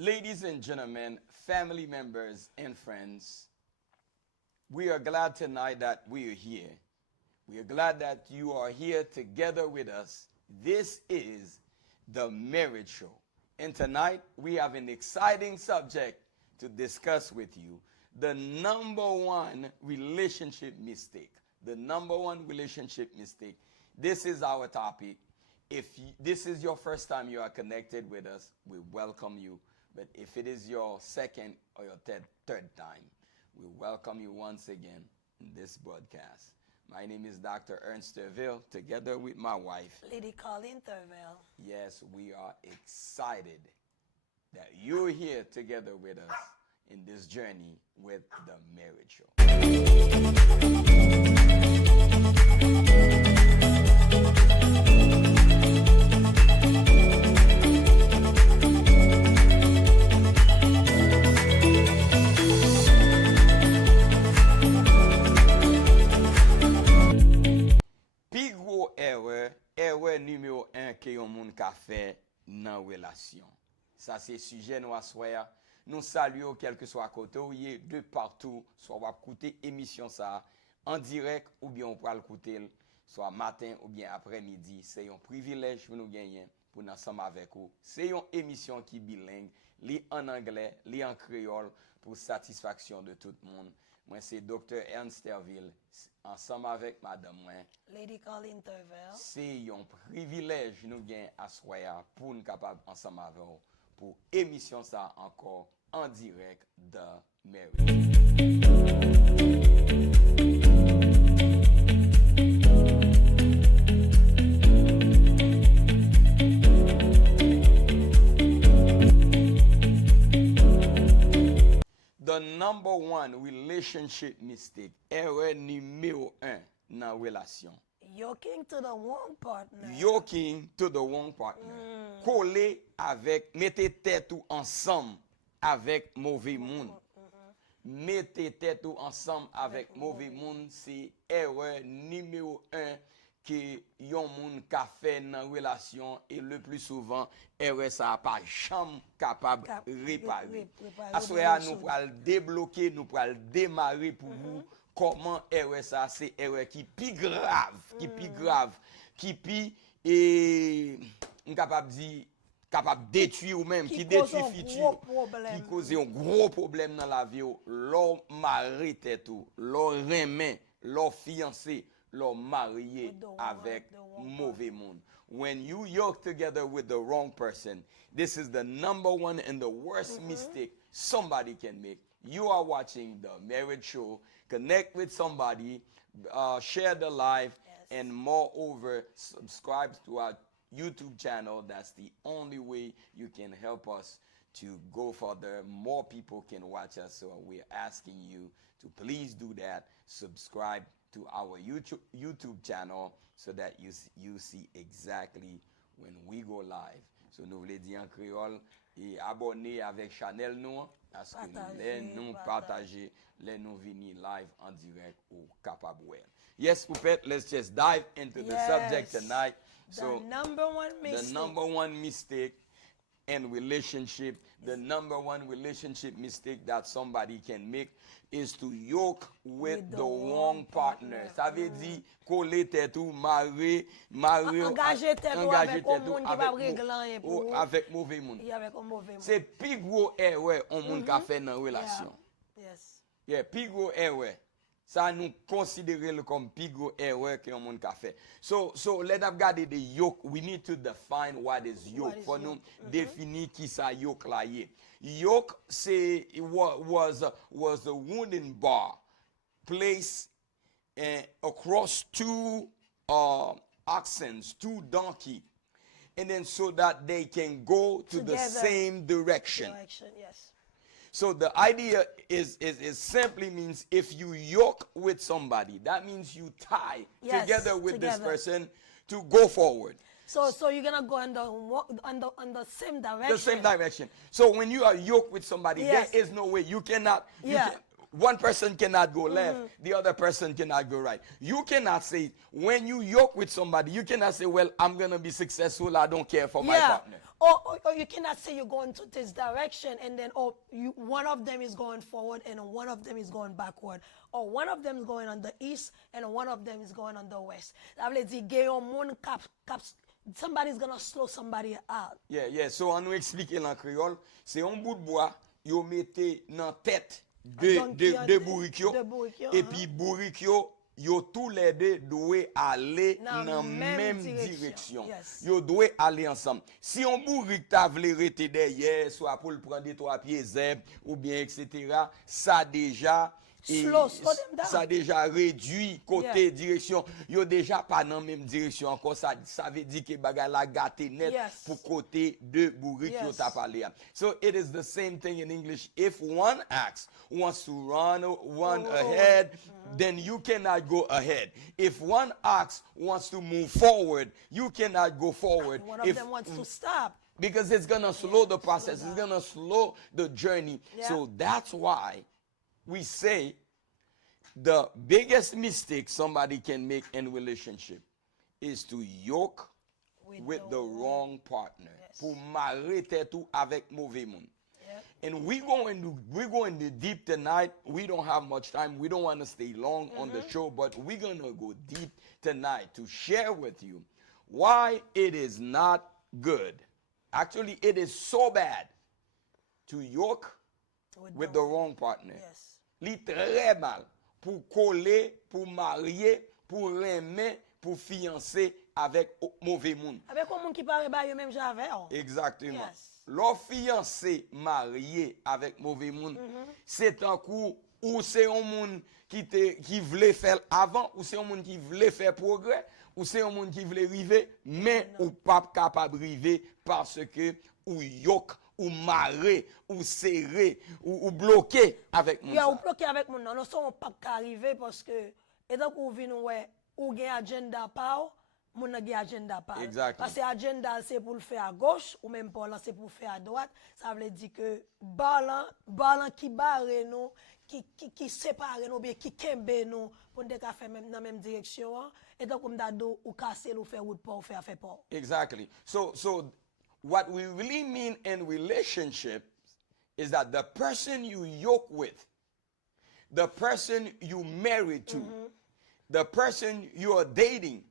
Ladies and gentlemen, family members and friends, we are glad tonight that we are here. We are glad that you are here together with us. This is the Marriage Show. And tonight we have an exciting subject to discuss with you. The number one relationship mistake. The number one relationship mistake. This is our topic. If this is your first time you are connected with us, we welcome you. But if it is your second or your third time, we welcome you once again in this broadcast. My name is Dr. Ernst Thervil, together with my wife, Lady Carline Thervil. Yes, we are excited that you're here together with us in this journey with the Marriage Show. Erreur numéro 1 que yon moun ka fait dans relation. Ça c'est sujet nous assoya. Nous saluons quel que soit côté ou y de partout, soit on va écouter émission ça en direct ou bien on peut l'écouter soit matin ou bien après-midi. C'est un privilège pour nous gagner pour nous ensemble avec vous. C'est une émission qui bilingue, li en anglais, li en créole pour satisfaction de tout le monde. Moi c'est Dr. Ernst Thervil ensemble avec madame moi. Lady Carline Thervil. C'est un privilège nous gain à soya pour nous capable ensemble avec vous pour émission ça encore en direct de Marriage. The number one relationship mistake, erreur numéro 1 dans relation. Yoking to the wrong partner. Yoking to the wrong partner. Coller avec, mettez tête ou ensemble avec mauvais monde. Mettez tête ou ensemble avec mauvais monde, c'est erreur numéro 1 que yon moun ka fait dans relation et le plus souvent erreur ça pas jamais capable réparer. Assoya nous pral débloquer, nous pral démarrer pour vous comment erreur ça c'est erreur qui plus grave, qui plus capable détruire ou même qui détruit futur, qui cause un gros problème dans la vie, l'homme mari tête ou l'homme remet, l'homme fiancé, l'homme marié avec mauvais monde. When you yoke together with the wrong person, this is the number one and the worst mistake somebody can make. You are watching the Marriage Show. Connect with somebody, share the live, and moreover, subscribe to our YouTube channel. That's the only way you can help us to go further. More people can watch us, so we're asking you to please do that. Subscribe to our YouTube channel so that you see exactly when we go live. So nous voulons dire en créole et abonner avec channel nous parce que nous partager, nous venir live en direct ou capable. Yes, Poupette, let's just dive into the subject tonight. So the number one mistake in relationship, the number one relationship mistake that somebody can make is to yoke with the wrong partner. Ça veut dire coller tête ou marier engager tête ou avec un monde qui va régler pour avec mauvais monde. C'est plus gros erreur on monde qui fait dans relation. Yes. Yeah, plus gros erreur. Ça nous considérer comme plus gros erreur que on monde qui fait. So let us regarder the yoke. We need to define what is yoke. Pour nous définir qui ça yoke là est. Yoke was a wooden bar placed across two oxen, two donkeys, and then so that they can go to the same direction. Yes. So the idea is simply means if you yoke with somebody, that means you tie together with this person to go forward. So you're gonna go on the same direction. The same direction. So when you are yoked with somebody, there is no way you cannot. One person cannot go left, the other person cannot go right. You cannot say when you yoke with somebody, you cannot say, "Well, I'm gonna be successful. I don't care for my partner." Or you cannot say you're going to this direction and then one of them is going forward and one of them is going backward. Or one of them is going on the east and one of them is going on the west. Ça veut dire qu'il y a un monde somebody's gonna slow somebody out. Yeah. So on nous expliquer en créole, c'est un bout de bois, yo mettez dans tête de bourrique et puis bourrique yo tous les deux doivent aller dans la même direction. Yes. Yo doivent aller ensemble. Si on bourrique t'a voulu rester derrière, soit pour le prendre 3 pieds zèbre ou bien etc., ça déjà ça déjà réduit côté direction. Yo déjà pas dans même direction encore, ça veut dire que bagay la gâté net pour côté de bourrique yo t'a parlé. So it is the same thing in English. If one axe wants to run ahead, then you cannot go ahead. If one ox wants to move forward, you cannot go forward. One of them wants to stop. Because it's going to slow the process. It's going to slow the journey. Yeah. So that's why we say the biggest mistake somebody can make in relationship is to yoke with the wrong partner. Pour marrer tout avec mauvais monde. And we're going to deep tonight. We don't have much time. We don't want to stay long on the show, but we're going to go deep tonight to share with you why it is not good. Actually, it is so bad to yoke with the wrong partner. Yes. Li très mal pour coller, pour marier, pour aimer, pour fiancer avec mauvais monde. Avec un monde qui parle ba yo même j'avais. Exactement. Yes. Leur fiancé marié avec mauvais monde, c'est un coup ou c'est un monde qui voulait faire avant, ou c'est un monde qui voulait faire progrès, ou c'est un monde qui voulait arriver, mais ou pas capable d'arriver parce que ou yoke, ou marré, ou serré, ou bloqué avec monde. Ou bloqué avec monde. Non, ça on pas arriver parce que et donc ou vinn ou gen agenda pa mon a agenda pas. Exactly. Parce que agenda c'est pour le faire à gauche ou même pas là c'est pour le faire à droite. Ça veut dire que balan qui barre nous, qui sépare nous bien qui kembe nous pour ne pas faire même dans même direction et donc comme d'ado ou casser ou faire route pas ou faire pas. Exactly. So what we really mean in relationships is that the person you yoke with, the person you married to, the person you are dating,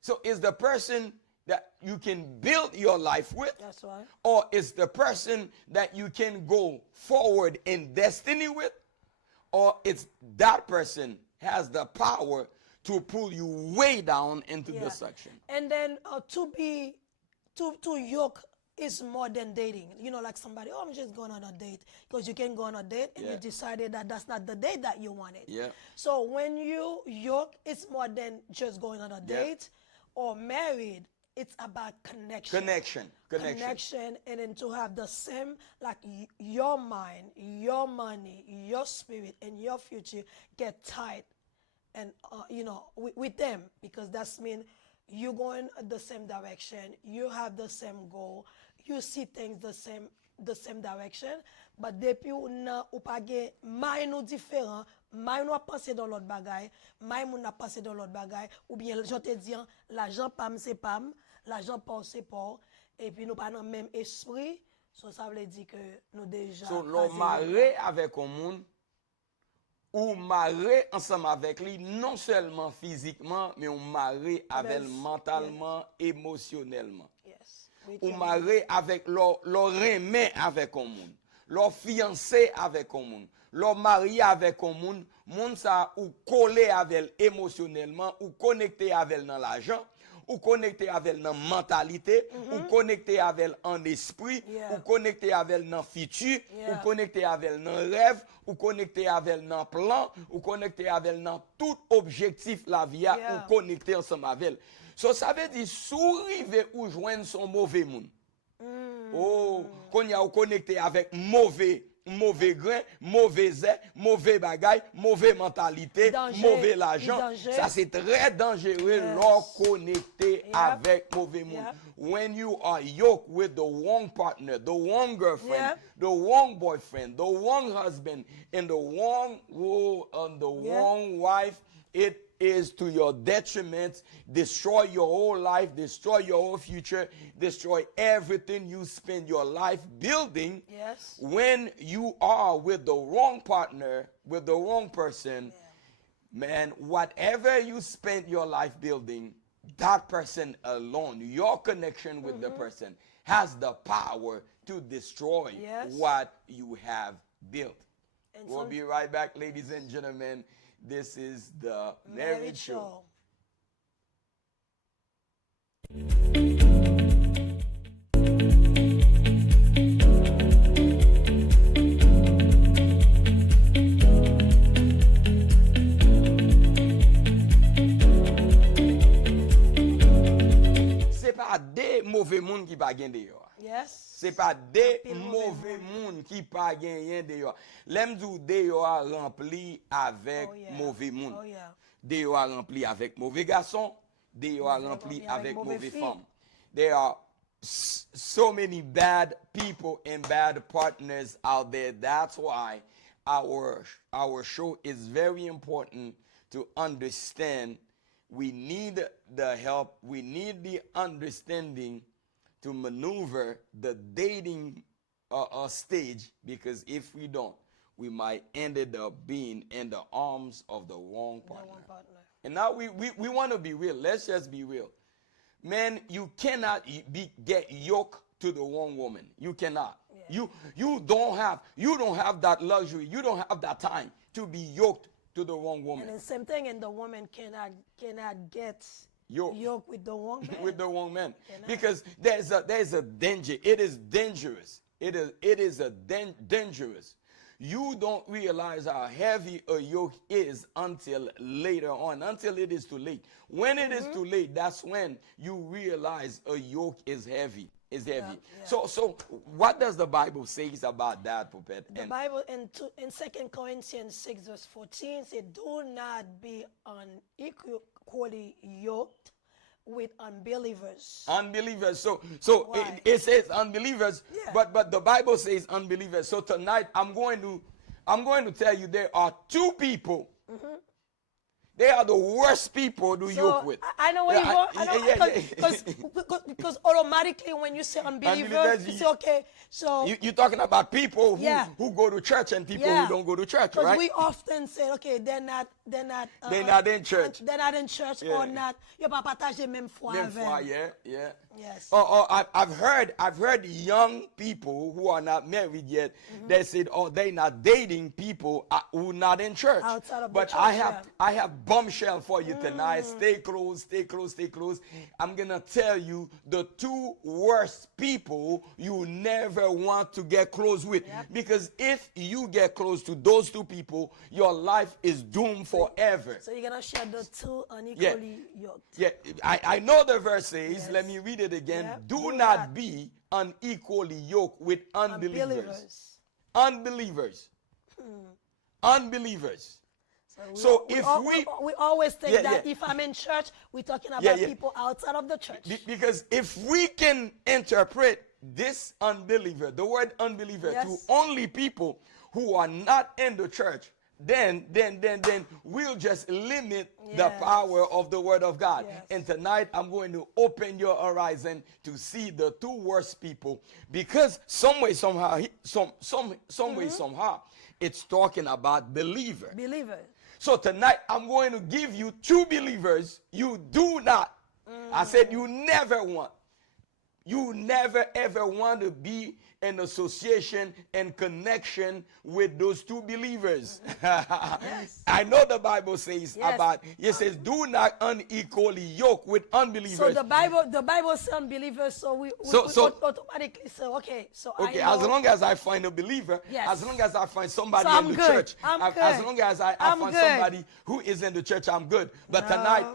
so is the person that you can build your life with? That's right. Or is the person that you can go forward in destiny with? Or it's that person has the power to pull you way down into destruction. And then to yoke is more than dating. You know, like somebody, I'm just going on a date. Because you can go on a date and you decided that that's not the date that you wanted. Yeah. So when you yoke, it's more than just going on a date or married. It's about connection. Connection, and then to have the same, like your mind, your money, your spirit, and your future get tight, and with them, because that's mean you going the same direction, you have the same goal, you see things the same direction, but depuis ou pas gen mind ou différent, mind ou a pensé dans l'autre bagaille, mind ou n'a pensé dans l'autre bagaille, ou bien je te dis l'argent pam c'est pam, l'argent pas c'est pas, et puis nous pas dans même esprit, ça veut dire que nous déjà l'on marre avec un monde ou marre ensemble avec lui non seulement physiquement mais on marre avec mentalement, émotionnellement. Yes. Ou marre avec leur aimer avec un monde, leur fiancé avec un monde, leur marié avec un monde, monde ça ou collé avec émotionnellement ou connecté avec dans l'argent, ou connecté avec dans mentalité, ou connecté avec en esprit, ou connecté avec dans futur, ou connecté avec dans rêve, ou connecté avec dans plan, ou connecté avec dans tout objectif la vie, ou connecté ensemble avec. So, ça veut dire, souriver ou joindre son mauvais monde. Oh, qu'on y a connecté avec mauvais grain, mauvais air, mauvais bagay, mauvais mentalité, mauvais l'argent. Ça c'est très dangereux l'or connecté avec mauvais monde. When you are yoked with the wrong partner, the wrong girlfriend, the wrong boyfriend, the wrong husband, and the wrong wrong wife, it is to your detriment, destroy your whole life, destroy your whole future, destroy everything you spend your life building. Yes. When you are with the wrong partner, with the wrong person, man, whatever you spend your life building, that person alone, your connection with the person, has the power to destroy what you have built. And we'll be right back, ladies and gentlemen. This is the Marriage Show. C'est pas des mauvais monde qui pas gagner dehors. Yes. C'est pas des mauvais monde qui pas gagner dehors. L'aime du dehors rempli avec mauvais monde. Oh, yeah. Dehors rempli avec mauvais garçons, dehors rempli avec mauvais femmes. There are so many bad people and bad partners out there. That's why our show is very important to understand. We need the help. We need the understanding to maneuver the dating stage, because if we don't, we might end up being in the arms of the wrong partner. And now we want to be real. Let's just be real. Man, you cannot get yoked to the wrong woman. You cannot. Yeah. You don't have that luxury. You don't have that time to be yoked to the wrong woman. And the same thing, and the woman cannot get yoked with the wrong man. With the wrong man, because there's a danger. It is dangerous. It is dangerous. You don't realize how heavy a yoke is until later on, until it is too late. When it is too late, that's when you realize a yoke is heavy. Is heavy. Yeah. So what does the Bible say about that, Puppet? The Bible in 2 Corinthians 6 verse 14 says, "Do not be unequally yoked with unbelievers." Unbelievers. So it says unbelievers, but the Bible says unbelievers. So tonight I'm going to tell you there are two people. They are the worst people to yoke with. I know where you go. I know, because automatically when you say unbelievers, you say, okay, so... You're talking about people who go to church and people who don't go to church, right? Because we often say, okay, they're not in church. They're not in church or not. Ils pas partager même foi avec. Yes. I've heard young people who are not married yet. They said, they're not dating people who are not in church. Outside of but the church, I have bombshell for you tonight. Stay close. I'm gonna tell you the two worst people you never want to get close with. Because if you get close to those two people, your life is doomed forever. So you're gonna share the two unequally yoked. Yeah, I know the verse says, let me read it again. Do not be unequally yoked with unbelievers. Unbelievers. So if we always think that if I'm in church, we're talking about people outside of the church. Because if we can interpret this unbeliever, the word unbeliever, to only people who are not in the church, then we'll just limit the power of the word of God. And tonight I'm going to open your horizon to see the two worst people, because some way somehow it's talking about believers. So tonight I'm going to give you two believers you do not. I said you never ever want to be in association and connection with those two believers. I know the Bible says it says do not unequally yoke with unbelievers. So the Bible says unbelievers, so we automatically say, okay, so okay, as long as I find a believer, as long as I find somebody in the church, as long as I find somebody who is in the church, I'm good. But tonight,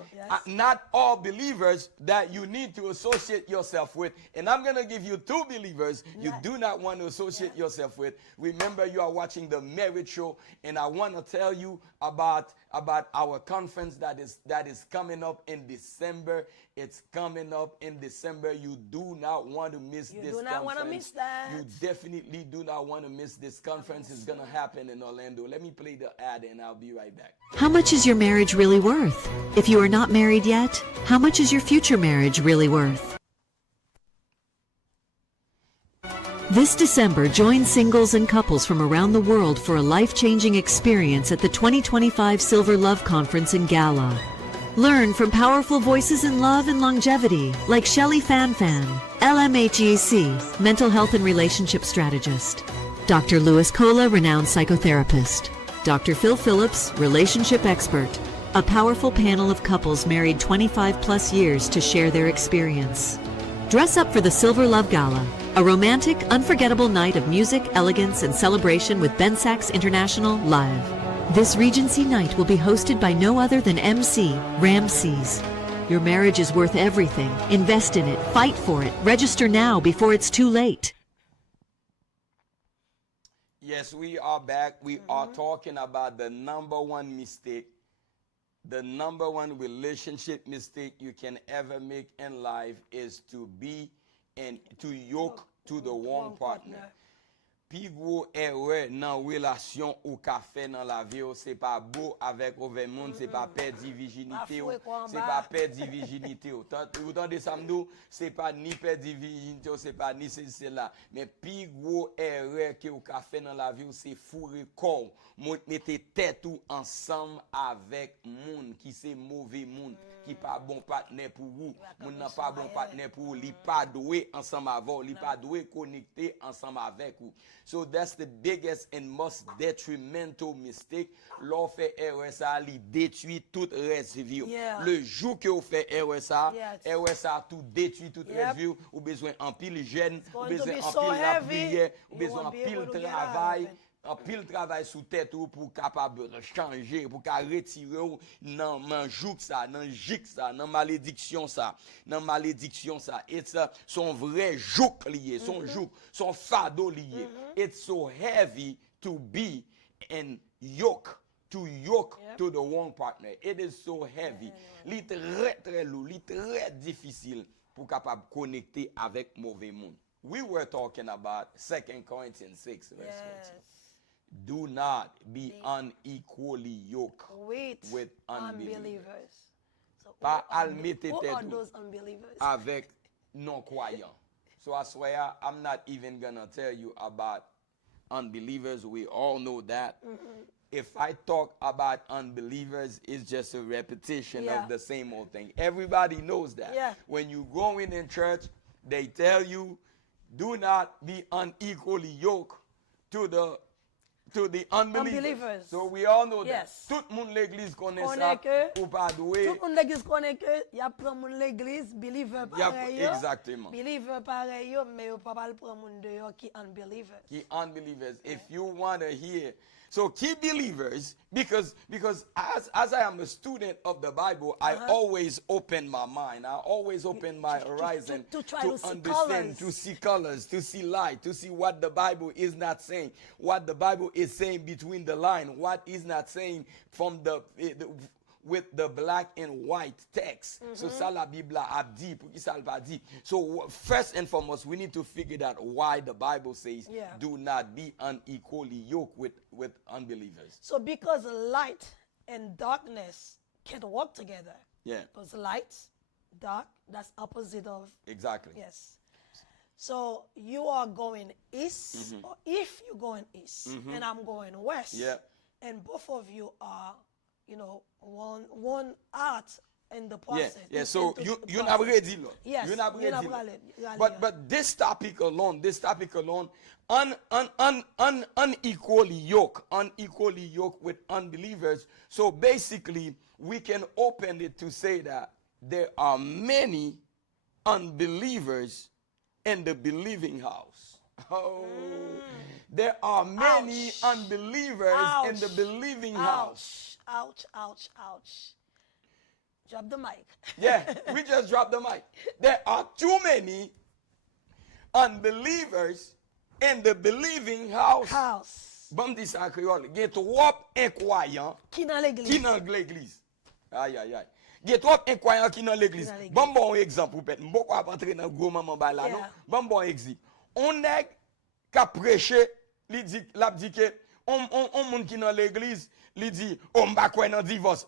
not all believers that you need to associate yourself with. And I'm going to give you two believers you do do not want to associate yourself with, remember you are watching the marriage show, and I want to tell you about our conference that is coming up in December. It's coming up in December. You do not want to miss this conference. You do not want to miss that. You definitely do not want to miss this conference. It's going to happen in Orlando. Let me play the ad and I'll be right back. How much is your marriage really worth? If you are not married yet, how much is your future marriage really worth? This December, join singles and couples from around the world for a life-changing experience at the 2025 Silver Love Conference in Gala. Learn from powerful voices in love and longevity like Shelley Fanfan, LMHEC, mental health and relationship strategist, Dr. Louis Cola, renowned psychotherapist, Dr. Phil Phillips, relationship expert, a powerful panel of couples married 25 plus years to share their experience. Dress up for the Silver Love Gala, a romantic, unforgettable night of music, elegance, and celebration with Ben Sachs International Live. This Regency night will be hosted by no other than MC Ramses. Your marriage is worth everything. Invest in it. Fight for it. Register now before it's too late. Yes, we are back. We are talking about the number one mistake, the number one relationship mistake you can ever make in life is to be and to yoke to the wrong partner. Pi gros erreur nan relation ou ka fait dans la vie, c'est pas beau avec mauvais monde, c'est pas perdre virginité, c'est pas perdre virginité. Autant de samedi, c'est pas ni perdre virginité, c'est pas ni c'est là. Mais pi gros erreur que ou ka fait dans la vie, c'est fourrer corps, mettre tête ou ensemble avec monde qui c'est mauvais monde, qui pas bon partenaire pour vous, monde n'a pas bon partenaire pour vous, li pas doué ensemble avec, li pas doué connecté ensemble avec vous. So that's the biggest and most detrimental mistake. L'on fait erreur ça, li détruit toute reste vie. Le jour que vous fait erreur ça tout détruit toute reste vie. Ou besoin en pile gêne, ou besoin en pile la prière, ou besoin en pile travail. En pile travail sous tête pour capable changer, pour retirer nan jouk ça, nan jik ça, nan malédiction ça. It's son vrai jouk lié, son jouk, son fardeau lié. It's so heavy to be and yoke. To yoke to the wrong partner. It is so heavy. Li très lourd, li très difficile pour capable connecter avec mauvais monde. We were talking about 2 Corinthians 6 verse 14. Do not be unequally yoked with unbelievers. So Pas almete who tête are those unbelievers? avec non-croyants. So I swear, I'm not even going to tell you about unbelievers. We all know that. If I talk about unbelievers, it's just a repetition of the same old thing. Everybody knows that. When you go in church, they tell you, do not be unequally yoked to the unbelievers. So we all know that. Tout moun l'église connaît ça ou pas doué. Tout moun l'église connaît que y a prend moun l'église believer pareil. Exactement. Believer pareil mais yo pas pas prend moun dehors qui unbelievers. Qui unbelievers. If you want to hear so key believers, because as I am a student of the Bible, I always open my mind. I always open my horizon to try to understand, to see colors, to see light, to see what the Bible is not saying, what the Bible is saying between the line, what is not saying from with the black and white text. So ça la Bible a dit, pour qui ça l'a dit. So first and foremost, we need to figure out why the Bible says do not be unequally yoked with unbelievers. So because light and darkness can't work together. Yeah. Because light, dark, that's opposite of. Exactly. Yes. So you are going east, or if you're going east, and I'm going west, and both of you are, one art in the process. Yeah. So you not ready, Lord. Yes. You not ready. But this topic alone, unequally yoked with unbelievers. So basically, we can open it to say that there are many unbelievers in the believing house. There are many unbelievers in the believing house. Ouch. Drop the mic. Yeah, we just dropped the mic. There are too many unbelievers in the believing house. Bon dit ça en créole, il y a trop incroyants qui dans l'église. Aïe aïe aïe. Il y a trop incroyants qui dans l'église. Bon exemple peut-être. Beaucoup à rentrer dans gros maman ba là non. Bon exemple. On est qu'a prêcher, il dit que on monde qui dans l'église, il dit m'pa quoi dans divorce.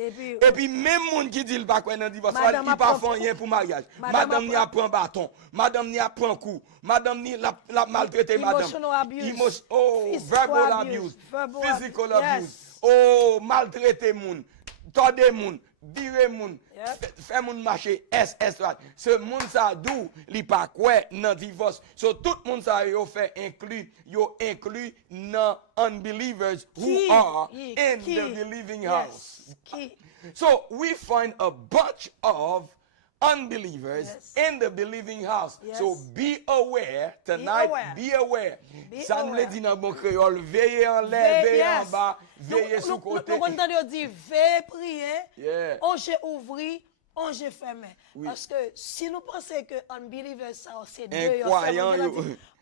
Et puis même monde qui dit m'pa quoi dans divorce, il pas fait rien pour mariage. Madame ni apprend bâton, madame ni apprend coup, madame ni la maltraiter madame. Verbal abuse, physical abuse. Oh, maltraiter moun, tordre moun, dire moun, faire moun marcher ce moun sa dou li pa kwe nan divorce. So tout moun sa yo fait inclus nan unbelievers who are in the believing house. So we find a bunch of unbelievers in the believing house. So be aware tonight. Be aware. Ça nous le dit dans bon créole. Veillez en l'air, veillez en bas, veillez sous côté. Nous entendons dire veillez prier. On j'ai ouvri, on j'ai fermé. Parce que si nous pensons que unbelievers c'est dehors,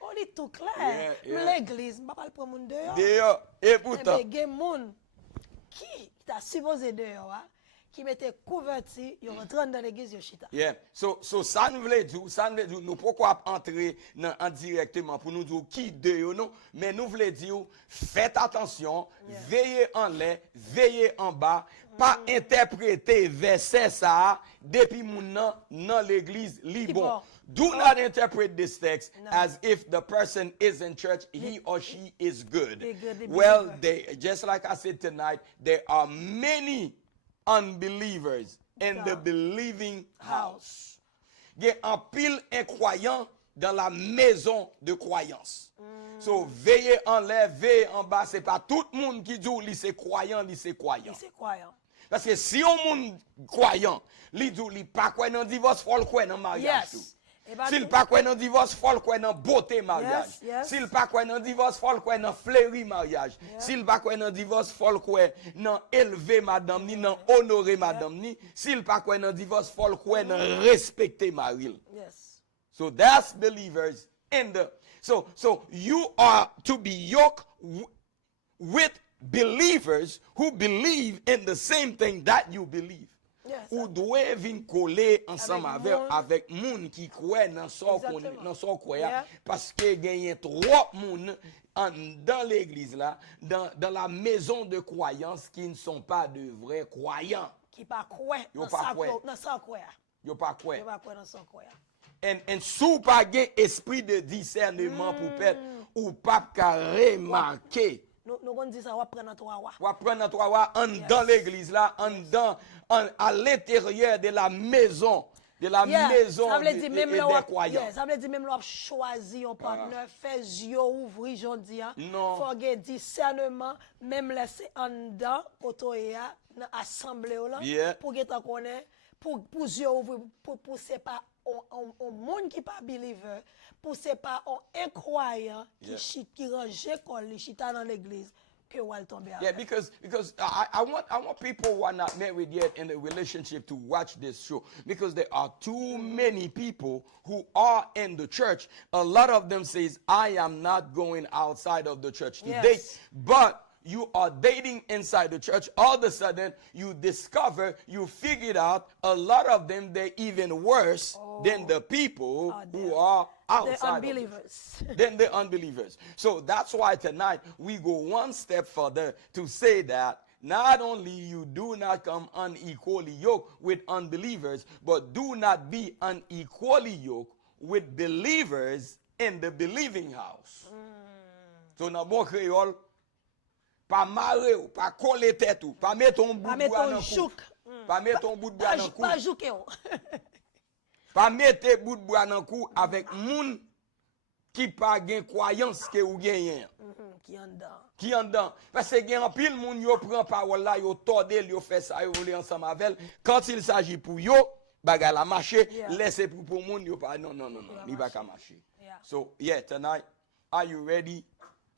on est tout clair. L'église, on ne parle pas de dehors. Dehors. Et pourtant. Il y a des gens qui t'a supposé dehors. Qui mettait couverture, ils rentrent dans l'église, ils chita. So ça nous veut dire, nous pourquoi entrer en directement pour nous dire qui de non, mais nous voulons dire faites attention, veillez en l'air, veillez en bas, pas interpréter verset ça depuis mon dans l'église bon. Do not interpret this text as if the person is in church, he or she is good. Well, just like I said tonight, there are many unbelievers in the believing house. Il y a un pile incroyant dans la maison de croyance. So, veillez en l'air, veillez en bas. C'est pas tout le monde qui dit lui c'est croyant, lui c'est croyant. Parce que si on monde croyant, lui dit lui pas croyant dans divorce, faut le croire dans mariage. S'il pas croit dans divorce, faut le croire dans beauté mariage. S'il pas croit dans divorce, faut le croire dans fleuri mariage. S'il pas croit dans divorce, faut le croire dans élever madame ni dans honorer madame ni. S'il pas croit dans divorce, faut le croire dans respecter mari. So that's believers in the so you are to be yoked with believers who believe in the same thing that you believe. Ou doit venir coller ensemble avec moun qui croit dans son croyant parce que gagne trop moun dans l'église là dans la maison de croyance qui ne sont pas de vrais croyants qui pas croient dans son croyant. Yo pas croient dans son croyant. Et sous pas gain esprit de discernement pour perdre ou pas remarquer. Nous on dit ça, on va prendre notre roi. On va prendre notre roi dans l'église là, à l'intérieur de la maison. De la maison des croyants. Ça veut dire même l'on choisi un partenaire, fait yeux ouvrir, j'en dis. Non. Faut avoir discernement, même laisser en dedans, autoya, dans l'assemblée là, pour que tu connais, pour yeux ouvrir, pour c'est pas un monde qui pas believer, pour c'est pas un incroyant qui range l'école, qui dans l'église. Because I want people who are not married yet in a relationship to watch this show, because there are too many people who are in the church. A lot of them says, I am not going outside of the church to date, but you are dating inside the church. All of a sudden, you discover, you figured out a lot of them, they're even worse than the people who are outside. The unbelievers. Than the unbelievers. So that's why tonight we go one step further to say that not only you do not come unequally yoked with unbelievers, but do not be unequally yoked with believers in the believing house. So dans bon créole, pas marrer ou, pas coller tête ou, pas mettre ton bout de bois dans le cou. Pas mettre ton bout de bois dans le cou. Pas jouer. Pas mettre bout de bois dans le cou avec moun qui pas gain croyance que ou gagnent. Qui en dedans. Parce que gain en pile moun yo prend parole là, yo tordel, yo fait ça, yo voler ensemble avec. Quand il s'agit pour yo, bagay la marcher, laissez pour moun yo pas non, il va pas marcher. So, tonight, are you ready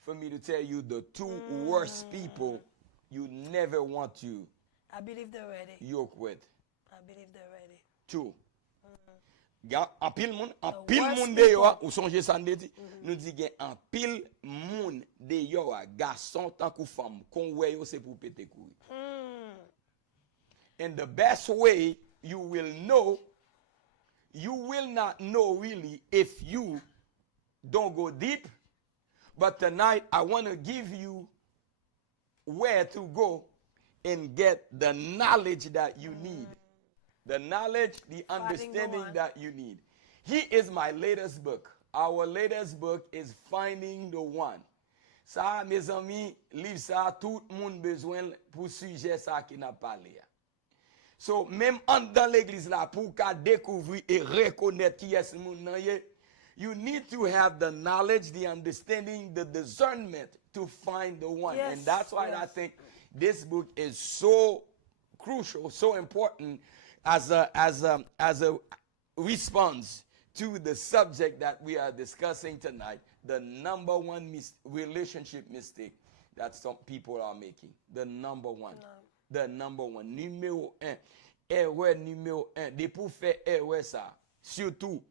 for me to tell you the two worst people you never want to I believe they're ready. yoke with? I believe they're ready. Two. En pile worst moun de yo, people. ou songe ça nous dit, nous dit gen en pile moun de yo, garçon tant que femme, qu'on wè yo c'est pour péter couille. And the best way you will know, you will not know really if you don't go deep. But tonight I want to give you where to go and get the knowledge that you need. The knowledge, the understanding that you need. Here is my latest book. Our latest book is Finding the One. Ça, mes amis, livre ça, tout le monde besoin pour sujet ça qui n'a parlé. So, même dans l'église là, pour qu'à découvrir et reconnaître qui est ce monde, you need to have the knowledge, the understanding, the discernment to find the one. Yes, And that's why I think this book is so crucial, so important as a response to the subject that we are discussing tonight, the number one relationship mistake that some people are making. The number one. The number one. Numéro un. Erreur numéro un. De pour faire erreur ça. Surtout.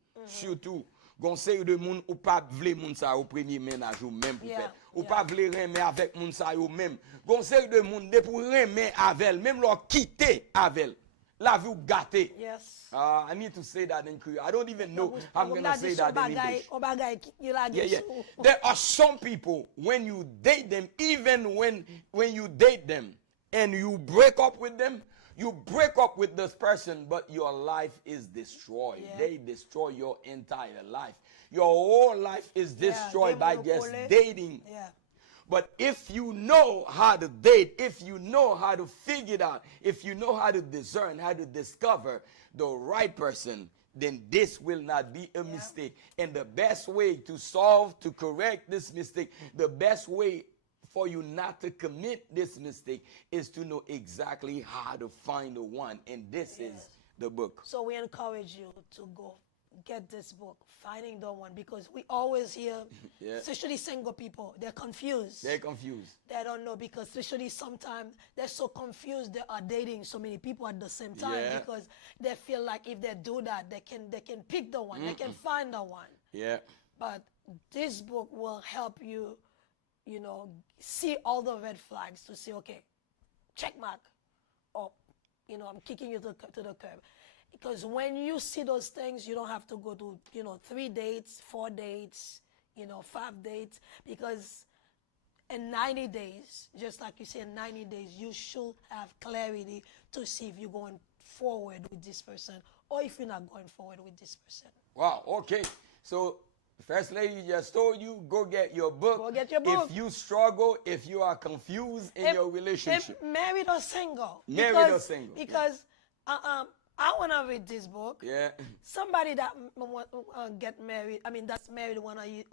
Conseil de moun ou pas vle moun sa au premier ménage ou même pour faire. Ou pas vle remer avec moun sa ou même. Conseil de moun de pour remer avec même leur quitter avec. La vie ou gâté. Yes. I need to say that in Creole. I don't even know how I'm going to say that in English. Yeah. There are some people, when you date them, even when you date them and you break up with them, you break up with this person, but your life is destroyed. Yeah. They destroy your entire life. Your whole life is destroyed by just dating. Yeah. But if you know how to date, if you know how to figure it out, if you know how to discern, how to discover the right person, then this will not be a mistake. And the best way to solve, to correct this mistake, the best way for you not to commit this mistake is to know exactly how to find the one. And this is the book. So we encourage you to go get this book, Finding the One, because we always hear, especially single people, they're confused. They don't know, because especially sometimes they're so confused they are dating so many people at the same time because they feel like if they do that, they can pick the one, they can find the one. Yeah. But this book will help you, see all the red flags to say, okay, check mark, or, I'm kicking you to the curb. Because when you see those things, you don't have to go to, 3 dates, 4 dates, 5 dates. Because in 90 days, just like you say, in 90 days, you should have clarity to see if you're going forward with this person or if you're not going forward with this person. Wow, okay. So, First Lady just told you, go get your book. Go get your book. If you struggle, if you are confused in your relationship. Married or single. Married or single. Because I want to read this book. Yeah. Somebody that get married, that's married when I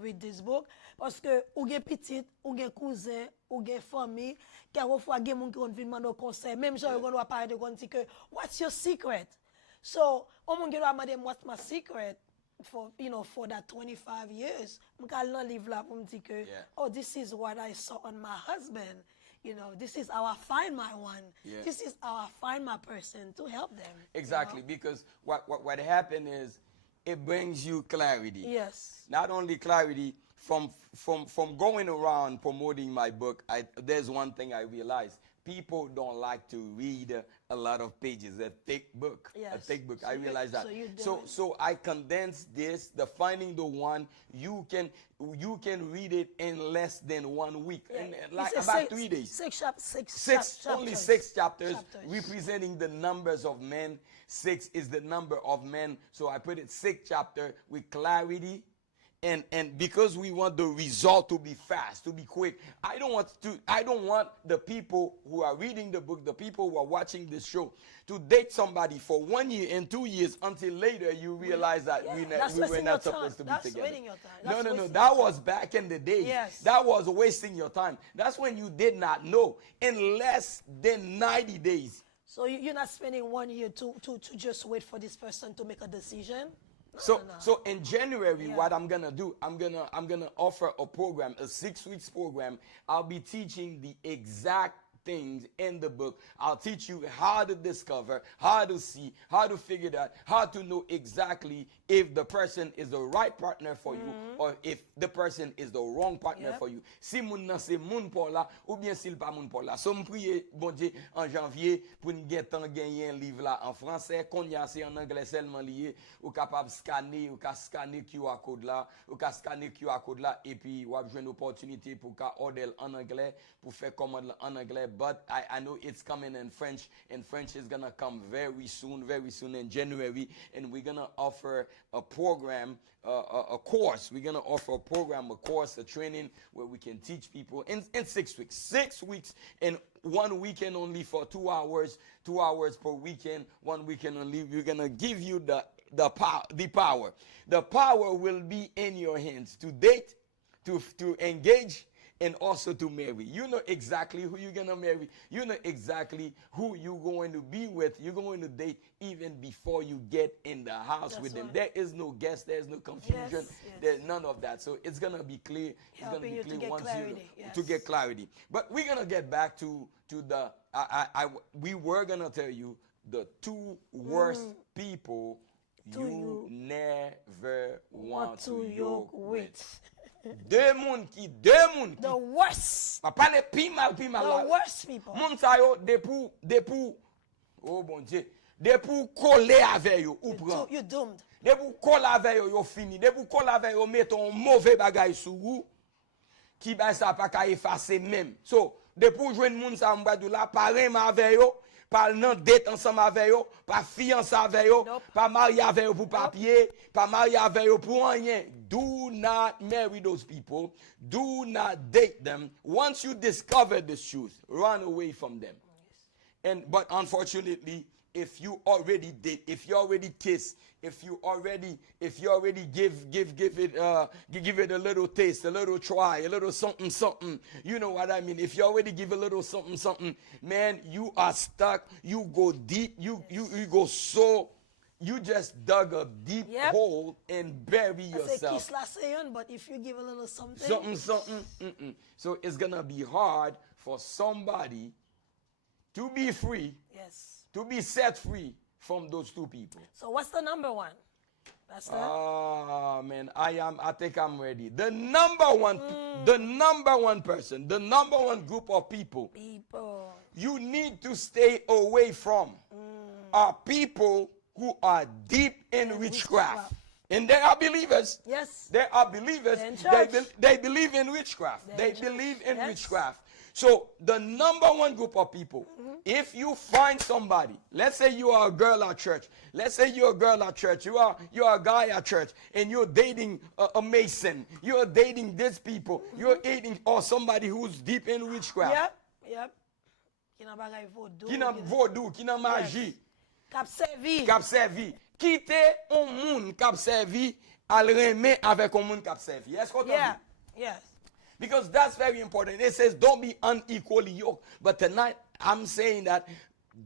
read this book. Parce que ou gen petit, ou gen cousin, ou gen famille, quelquefois gen moun ki on vin mando conseil, même si on va parler de kon ti que what's your secret? So, on moun gen wa mande what's my secret for for that 25 years. M'kal nan livre la pou m'di que oh, this is what I saw on my husband. This is how I find my one. Yeah. This is how I find my person to help them. Exactly, because what happened is it brings you clarity. Yes. Not only clarity, from going around promoting my book, there's one thing I realized. People don't like to read a lot of pages. A thick book. Yes. A thick book. So I realize that. So I condensed this, the Finding the One. You can read it in less than 1 week. Yeah. Like about 3 days. Six chapters. Only 6 chapters representing the numbers of men. 6 is the number of men. So I put it 6 chapters with clarity. And because we want the result to be fast, to be quick, I don't want the people who are reading the book, the people who are watching this show, to date somebody for 1 year and 2 years until later you realize that we were not supposed to be together. Wasting your time. No. That was back in the day. Yes. That was wasting your time. That's when you did not know. In less than 90 days. So you're not spending 1 year to just wait for this person to make a decision? So in January, what I'm gonna do, I'm gonna offer a program, a 6 weeks program. I'll be teaching the exact things in the book. I'll teach you how to discover, how to see, how to figure that, how to know exactly if the person is the right partner for you or if the person is the wrong partner for you. Si moun nan se moun pour la ou bien s'il pas moun pour la. So m'priye bon Dieu en janvier pour nous gagner un livre là en français, qu'on y a c'est en anglais seulement lié, ou capable scanner, ou ka scanner QR code là, ou ka scanner QR code là et puis ou avoir une opportunité pour ka order en anglais pour faire commande en anglais, but I know it's coming in French, and French is going to come very soon in January, and we're going to offer a program, a course. We're going to offer a program, a course, a training where we can teach people in 6 weeks. 6 weeks and 1 weekend only for 2 hours, 2 hours per weekend, 1 weekend only. We're going to give you the power. The power will be in your hands to date, to engage, and also to marry. You know exactly who you're going to marry. You know exactly who you're going to be with. You're going to date even before you get in the house with them. There is no guess. There's no confusion. There's none of that. So it's going to be clear. It's going to be clear once to get clarity. But we're going to get back to the, we were going to tell you the 2 worst people you never want to yoke with. Deux moun ki. The worst. Pa pale pi mal the worst people. Moun sa yo de pou oh bon Dieu, de pou kole ave yo ou pran. You're doomed. De pou kole ave yo fini. De pou kole ave yo met ton mauvais bagay sou ou ki ba sa pa ka effacer même. So, de pou jwenn moun sa mbadou la parem ave yo, pa nan date ensemble avec yo, pa fiancé avec yo, pa marié avec yo pour papier, pa marié avec yo pour rien. Do not marry those people. Do not date them. Once you discover the truth, run away from them. But unfortunately, if you already date, if you already kiss, if you already give it a little taste, a little try, a little something, you know what I mean. If you already give a little something, man, you are stuck. You go deep. You go so. You just dug a deep hole and bury yourself. But if you give a little something, so it's gonna be hard for somebody to be free. Yes. To be set free from those 2 people. So what's the number one? Pastor? Man, I think I'm ready. The number one person, the number one group of people you need to stay away from are people who are deep in witchcraft. And they are believers. Yes. They are believers. They believe in witchcraft. They believe in witchcraft. So the number one group of people, if you find somebody, let's say you are a girl at church, let's say you're a girl at church, you are a guy at church, and you're dating a mason, you're dating these people, you're dating or somebody who's deep in witchcraft. Yep. Kina vaudou, kina magie. Kap servi. Quitte un moun kap servi al reme avec un moun kap servi. Est-ce qu'on Yes. Because that's very important. It says don't be unequally yoked. But tonight I'm saying that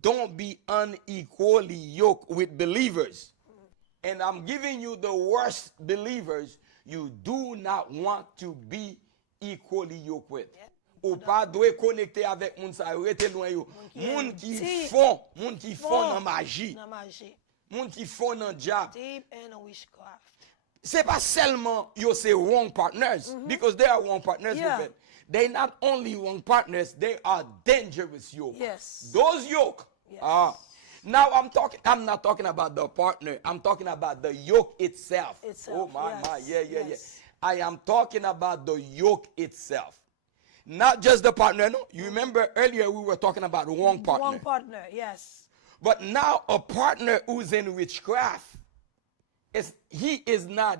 don't be unequally yoked with believers. And I'm giving you the worst believers you do not want to be equally yoked with. Ou pas doit connecter avec moun sa rete loin yo. Moun ki font nan magie. Moun ki font nan diable. Deep in witchcraft. C'est pas seulement you say wrong partners, because they are wrong partners with it. They not only wrong partners, they are dangerous yoke. Yes. Those yoke. Yes. Now I'm not talking about the partner. I'm talking about the yoke itself. Oh my. Yeah. I am talking about the yoke itself. Not just the partner. No, you remember earlier we were talking about wrong partner. Wrong partner, yes. But now a partner who's in witchcraft, she is not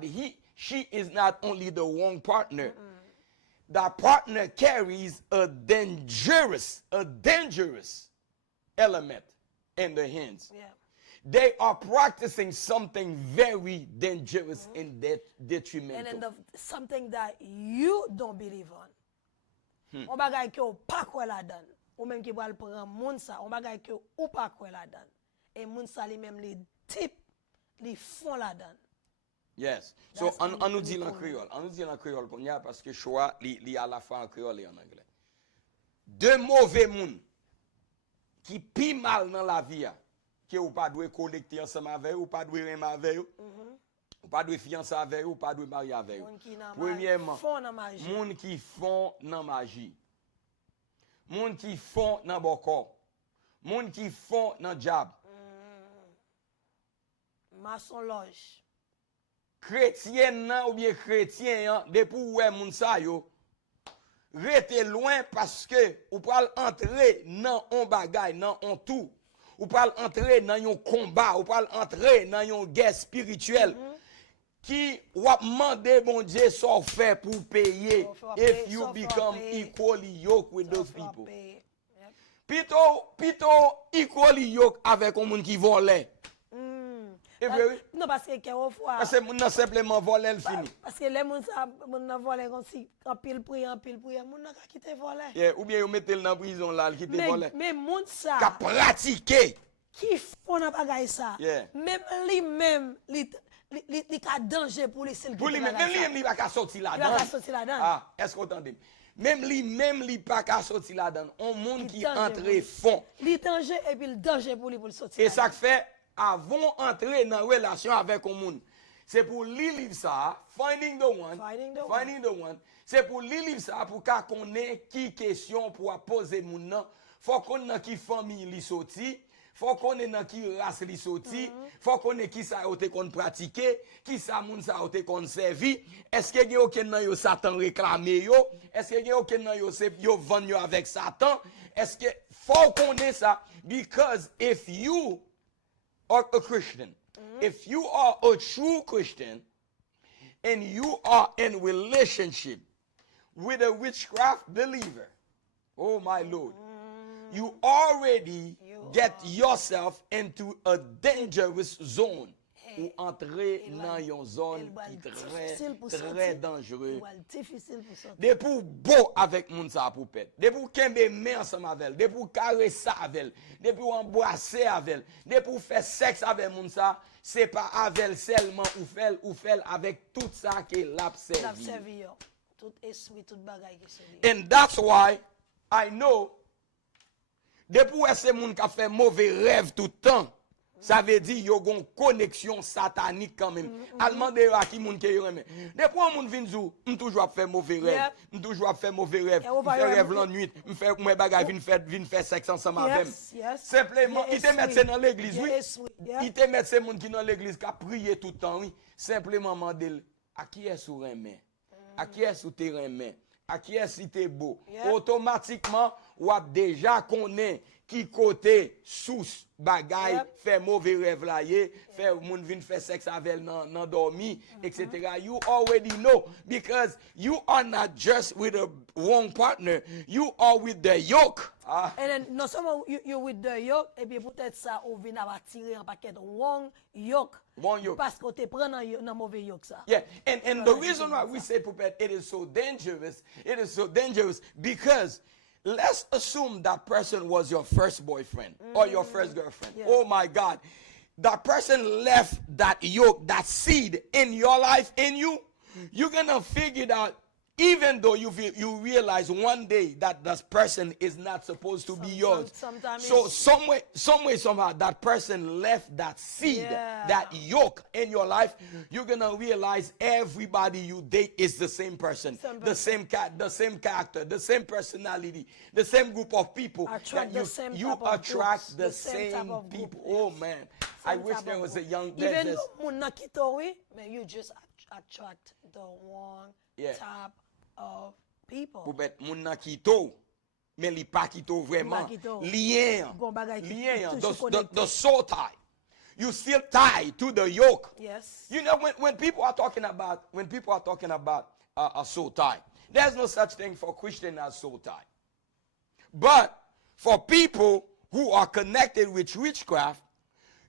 only the wrong partner. That partner carries a dangerous element in their hands. Yeah. They are practicing something very dangerous and detrimental. And something that you don't believe on. On bagay ke ou pa kwe la dan. Ou même ki pral pran moun sa, on bagay ke ou pa kwe la dan. Et moun sa li même li tip li font la dan. Yes. So on nous dit en créole. On nous dit en créole parce que choix li à la fois en créole et en anglais. Deux mauvais moun qui pi mal dans la vie, que ou pas doit connecter ensemble avec ou pas doit aimer avec ou pas doit fiancer avec ou pas doit marier avec. Premièrement, moun qui font dans magie. Moun qui font dans boko. Moun qui font dans job. Maçon loge. Chrétien ou bien chrétien, depuis ouais moun sa yo, rete loin parce que ou pral entrer dans un bagay, dans un tout. Ou pral entrer dans un combat, ou pral entrer dans une guerre spirituelle qui va demander bon Dieu so fait pour payer if you become equally yoked with those people. Plutôt equally yoked avec un monde qui vole. Non, parce que quelquefois. Parce que moun nan simplement voler le fini. Parce que les moun nan voler comme si en pile prière, moun nan ka quitter voler. Yeah, ou bien yo mette dans prison là, qui te voler. Mais moun ça. Ka pratiquer. Qui font nan bagay ça. Yeah. Même li ka danger pour les s'il. Pour lui même li pas ka sorti là-dedans. Il pas sorti là-dedans. Ah, est-ce qu'on entend? Même li pas ka sorti là-dedans. On monde qui entre fond. Li danger et puis le danger pour lui pour sortir. Et ça fait avant d'entrer dans une relation avec un monde, c'est pour lui ça, finding the one. C'est pour lui ça, pour qu'on connaisse qui question pour poser moun nan. Faut qu'on ait qui famille li sorti, faut qu'on ait qui race li sorti, faut qu'on ait qui ça a été qu'on pratiquer, qui ça moun ça a été qu'on servi. Est-ce que y a aucun nan yo Satan réclamer yo? Est-ce que y a aucun nan yo vend yo avec Satan? Est-ce que faut qu'on ait ça? Because if you are a Christian, if you are a true Christian, and you are in relationship with a witchcraft believer, oh my Lord, you already get yourself into a dangerous zone. Ou entrer dans une zone qui très dangereuse. De pour beau avec moun sa pour pète. De pour kembe main ensemble avec elle. De pour caresser avec elle. De pour embrasser avec elle. De pour faire sexe avec moun sa. C'est pas avec elle seulement ou fait avec tout ça qui l'a servi. Tout esprit, tout bagay qui se And that's why I know de pour ces moun qui fait mauvais rêve tout le temps. Ça veut dire qu'il y a une connexion satanique quand même. Allemand de qui moun qui remet. Depuis un moun vinn zou, m toujours faire mauvais rêve. M toujours faire mauvais rêve. M faire rêve la nuit, m faire moi bagay vinn faire sexe ensemble avec. Simplement, il te met dans l'église, oui. Il te met ces moun qui dans l'église qui a prié tout le temps, oui. Simplement mandel à qui est sous remet. À qui est sous terrain main. À qui est si t'es beau. Automatiquement, ou a déjà connaît qui côté sous bagay fait mauvais rêve là fait moun vinn faire sexe avec nan dormi etc. You already know because you are not just with a wrong partner, you are with the yoke. And then non seulement you with the yoke et puis peut-être ça ou vinn avoir tirer un paquet wrong yoke. Parce que tu prends un mauvais yoke ça. Yeah, and the reason why we say Puppet, it is so dangerous because let's assume that person was your first boyfriend or your first girlfriend. Yeah. Oh my God. That person left that yoke, that seed in your life, in you. You're going to figure it out even though you realize one day that this person is not supposed to be yours. So somehow that person left that seed, that yoke in your life. You're gonna realize everybody you date is the same person, the same character, the same personality, the same group of people. You attract the same people. Oh man, I wish there was a young. Even though you just attract the wrong type of people. Pour mettre moun nan kito, mais li pa kito vraiment. Lien, the soul tie. You still tied to the yoke. Yes. You know when people are talking about a soul tie, there's no such thing for Christian as soul tie. But for people who are connected with witchcraft,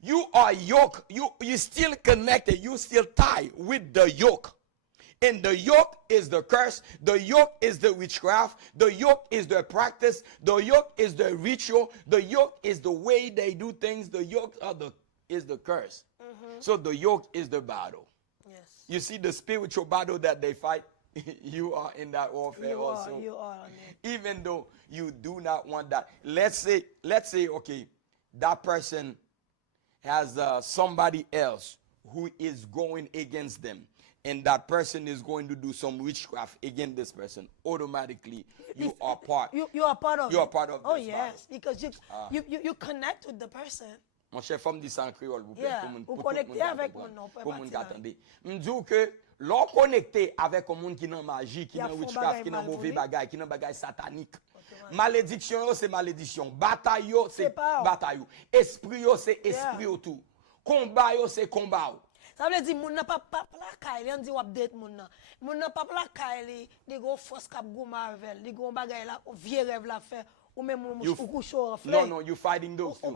you are yoke. You still connected. You still tied with the yoke. And the yoke is the curse. The yoke is the witchcraft. The yoke is the practice. The yoke is the ritual. The yoke is the way they do things. The yoke is the curse. So the yoke is the battle. Yes. You see the spiritual battle that they fight. you are in that warfare also. You are on it. Even though you do not want that. Let's say, okay, that person has somebody else who is going against them, and that person is going to do some witchcraft against this person. Automatically, you are part. You are part of. You are part of. Oh this yes, because you connect with the person. Mon cher, femme dit ça en créole, vous Yeah, ou connecter avec mon nom, pour moun qui attendait. M'dou que l'on connecté avec un monde qui nan magie, qui nan witchcraft, qui nan mauvais bagay, qui nan bagay satanique. Malédiction c'est malédiction, bataille c'est bataille. Esprit c'est esprit tout. Combat c'est combat. Ça veut dire moun n'a pas la kaili, on dit ou update moun nan. Moun n'a pas la kaili, di go force k'ap go marvel, di go bagay la vieux rêve la faire. Ou même ou couche off. No, you're fighting those two.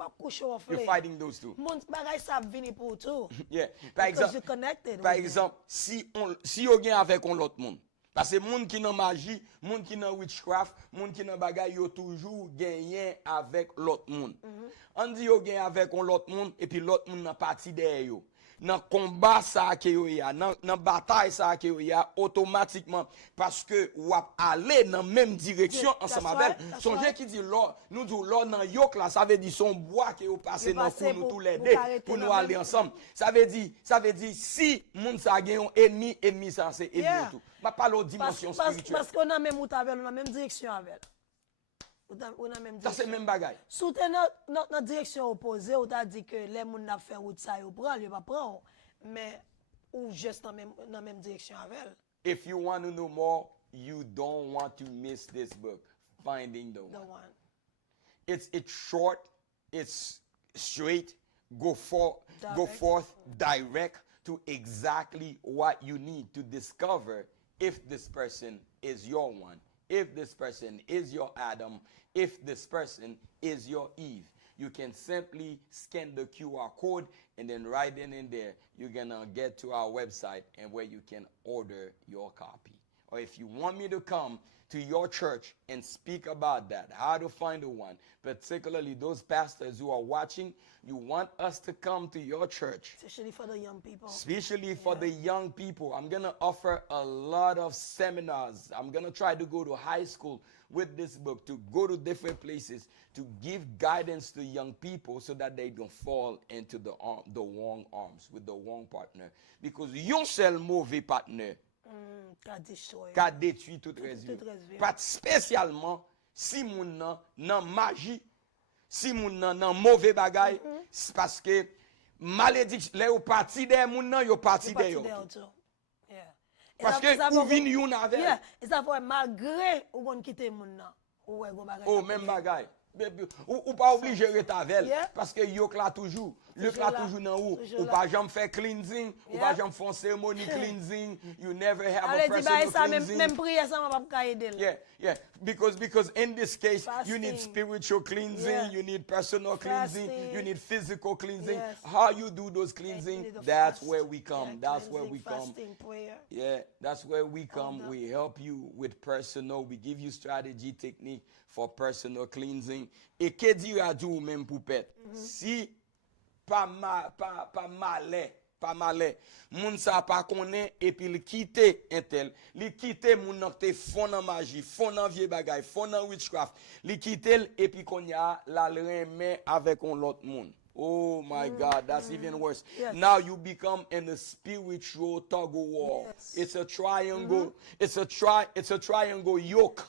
You're fighting those two. Moun bagay sa vini pour tout. Yeah. Par exemple, si on gagne avec on l'autre monde. Parce que moun qui nan magie, moun qui nan witchcraft, moun qui nan bagay yo toujours gagné avec l'autre monde. On dit yo gagne avec on l'autre monde et puis l'autre monde nan parti derrière yo. Dans combat ça que yo ya, dans bataille ça que yo ya, automatiquement parce que ou aller dans même direction ensemble avec songez qui dit là nous dit là dans yok là ça veut dire son bois que yo passer dans pour nous tous les deux pour nous aller ensemble ça veut dire si moun ça gagne ennemi ça c'est ennemi tout pas parler de dimension spirituelle parce qu'on a même ou avec on a même direction avec on a même ça c'est même bagaille. Sous notre direction opposée, on a dit que les gens n'a fait route ça yo prend, il va prendre mais ou juste dans même direction avec. If you want to know more, you don't want to miss this book, Finding the One. It's short, it's straight, go forth direct to exactly what you need to discover if this person is your one. If this person is your Adam, if this person is your Eve, you can simply scan the QR code and then right then and there, you're going to get to our website and where you can order your copy. Or if you want me to come to your church and speak about that, how to find the one, particularly those pastors who are watching, you want us to come to your church. Especially for the young people. Especially for the young people. I'm going to offer a lot of seminars. I'm going to try to go to high school with this book, to go to different places, to give guidance to young people so that they don't fall into the wrong arms with the wrong partner. Because yon seul mauvais partner qu'a détruit toute résine. Pas spécialement si moun nan magie, si moun nan mauvais bagay, c'est parce que malédiction, les ou parti des moun nan, yo parti des yo. Parce que ou vin yon avec. Yeah, et ça fait malgré ou gon quitter moun nan, ou gon bagay. Oh, même bagay. Ou pas obligé de Thervil parce que yok là toujours le là toujours dans ou pas jamais faire cleansing ou pas jamais faire cérémonie cleansing you never have a personal cleansing même prière ça m'a pas aider yeah because in this case you need spiritual cleansing you need personal cleansing you need physical cleansing how you do those cleansing that's where we come that's where we come that's where we come we help you with personal we give you strategy technique for personal cleansing. Et que dira Dieu même pour pète? Si pas malin, moun sa pas connaît et puis il quitte un tel, il quitte moun nan te fond en magie, fond en vieux bagay, fond en witchcraft, il quitte et puis qu'on y a la remet avec un l'autre monde. Oh my God, that's even worse. Yes. Now you become in a spiritual tug of war. Yes. It's a triangle. It's a triangle yoke.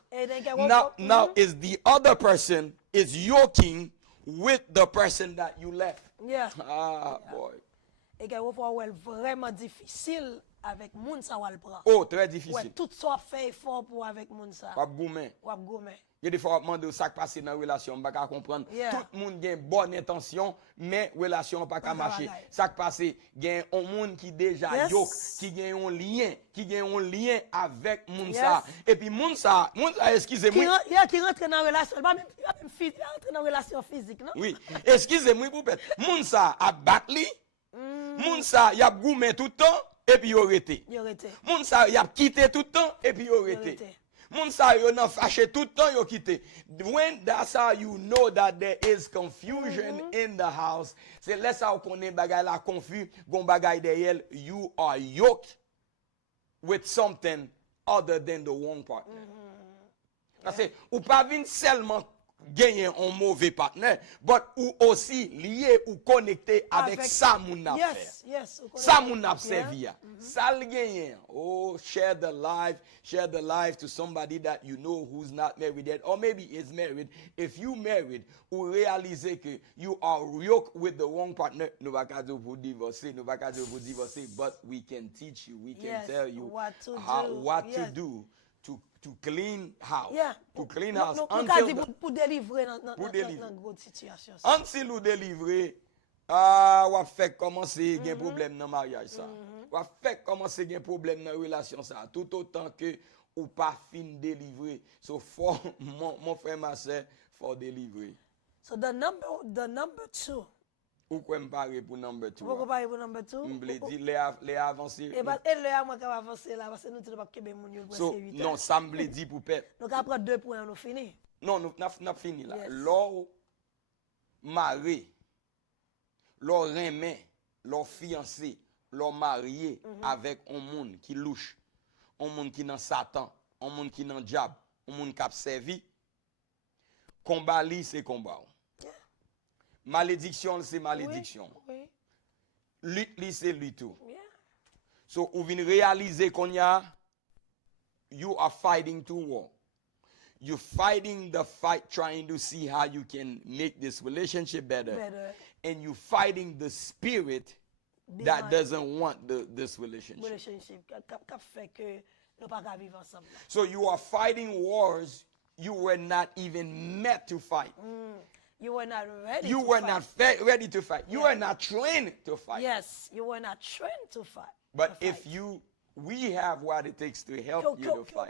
Now is the other person is yoking with the person that you left. Yeah. Boy. Et que vraiment difficile avec moun sa wal prend. Oh, très difficile. Ouais, tout ça fait fort pour avec moun sa. Wap goumen. Il y a des fois, on demande ça qui passe dans la relation, on ne peut pas comprendre. Tout le monde a une bonne intention, mais la relation n'a pas marcher. Ça qui passe, il y a un monde qui déjà yoke, qui a un lien avec moun sa. Et puis moun sa, excusez-moi. Qui rentre dans la relation, il rentre dans la relation physique, non? Oui, excusez-moi pour peut-être. Moun sa a battu, moun sa y a goumé tout le temps, et puis il a arrêté. Moun sa y a quitté tout le temps, et puis il a arrêté. Moun sa yo nan fâché tout le temps yo quitté. When that's how you know that there is confusion in the house. C'est là ça on connaît bagay la confus, gon bagay derrière, you are yoked with something other than the wrong partner. Parce que ou pas vin seulement gagner un mauvais partenaire, but ou aussi lié ou connecté avec ça moun a fait. Yes. Ça moun a servi. Ça le gagner. Oh, share the life to somebody that you know who's not married yet, or maybe is married. If you married, ou réaliser que you are yoked with the wrong partner, nous va pas dire pour divorcer, but we can teach you, we can tell you what to do. To clean house. To clean house. Pour délivrer dans grande situation. Until ou délivrer, ou fait commencer un problème dans mariage ça. Ou fait commencer un problème dans relation ça. Tout autant que ou pas fin délivrer. So for mon frère ma soeur, for délivrer. So the number 2. Ou quoi me parler pour number 2? Pourquoi parler pour number 2? Me dit les avancer. Et bah là moi capable avancer là parce que nous pas kebe moun yo pour 8 non, ça me dit pour pète. Donc après 2 points nous fini. Non, nous n'a fini là. L'or marié, l'or remet, l'or fiancé, l'or marié avec un monde qui louche, un monde qui dans Satan, un monde qui dans diable, un monde qui a servi. Combat li c'est combat. Malédiction c'est malédiction. Lutte li c'est lutte tout. So ou vient réaliser qu'on y a you are fighting two war. You're fighting the fight trying to see how you can make this relationship better. And you're fighting the spirit that doesn't want this relationship. So you are fighting wars you were not even meant to fight. You were not ready you to were fight. not ready to fight. You were not trained to fight. Yes, you were not trained to fight. But if we have what it takes to help you to fight.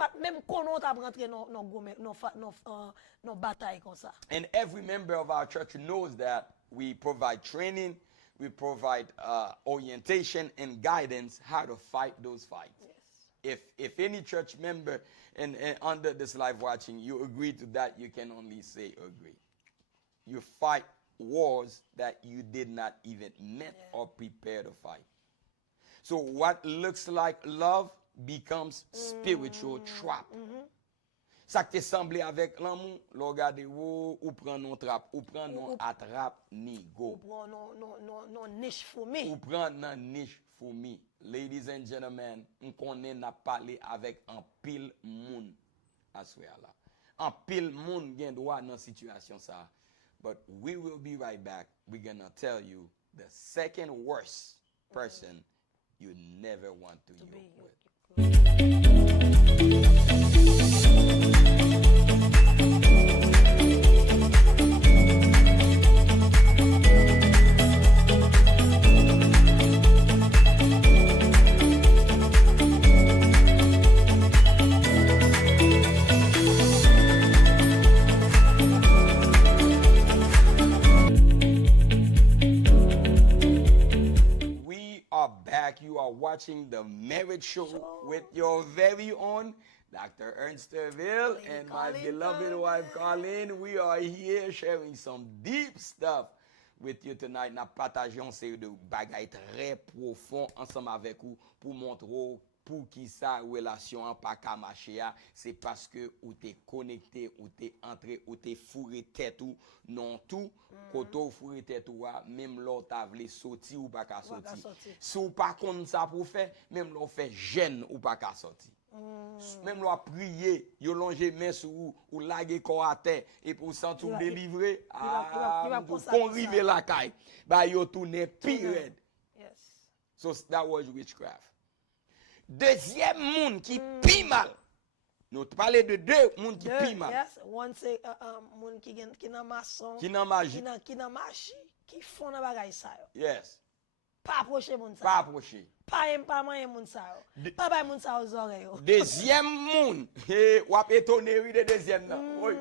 And every member of our church knows that we provide training, we provide orientation and guidance how to fight those fights. Yes. If any church member and under this live watching, you agree to that, you can only say agree. You fight wars that you did not even meant or prepare to fight. So what looks like love becomes spiritual trap. Ça qui semblé avec l'amour, le regarde ou prend non trap, ou prend non attrape ni go. Ou prend non niche for me. Ou prend non niche for me. Ladies and gentlemen, on connaît n'a parlé avec un pile moun à ce là. Un pile moun gen droit dans situation ça. But we will be right back. We're going to tell you the second worst person you never want to yoke with. You are watching the marriage show with your very own Dr. Ernst Thervil and my beloved wife Carline. We are here sharing some deep stuff with you tonight. Nous partageons une série de bagailles très profondes ensemble avec vous pour montrer pour qui sa relation en pas qu'à marcher, c'est parce que ou t'es connecté, ou t'es entré, ou t'es fourré tête ou non tout, quand ou fourré tête ou même l'autre a voulu sortir ou pas qu'à sortir. Si ou pas contre ça pour faire, même l'autre fait gêne ou pas qu'à sortir. Même l'autre prier, yo longer main sur ou laguer corps à terre et pour sentir délivrer, qu'on rive la caille, bah yo tourner pire. Yes. So that was witchcraft. Deuxième monde qui pis mal. Nous parlons de deux monde qui pis mal. Yes, one say monde qui nan maçon, qui nan magie, qui nan magie, qui font na bagay ça yo. Yes. Pas approcher monde ça. Pas approcher. Pas moyen monde ça yo. Pas bay monde ça aux oreilles yo. Deuxième monde, ou ap étonné oui de deuxième nan. Oui.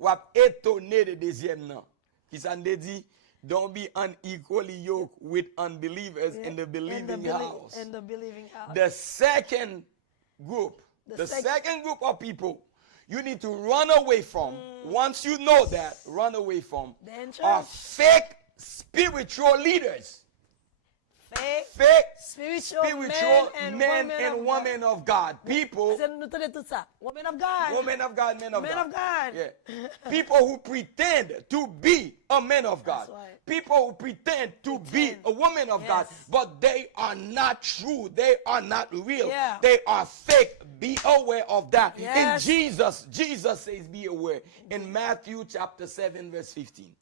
Ou ap étonné de deuxième nan. Qui ça ne dit don't be unequally yoked with unbelievers in the believing house. In the believing house. The second group, the second group of people you need to run away from, once you know that, run away from, are fake spiritual leaders. fake spiritual men and women of God. People, women of God. men of God. Men of God. Yeah. People who pretend to be a man of God. Right. People who pretend to be a woman of God, but they are not true. They are not real. Yeah. They are fake. Be aware of that. Yes. And Jesus says be aware. In Matthew chapter 7 verse 15.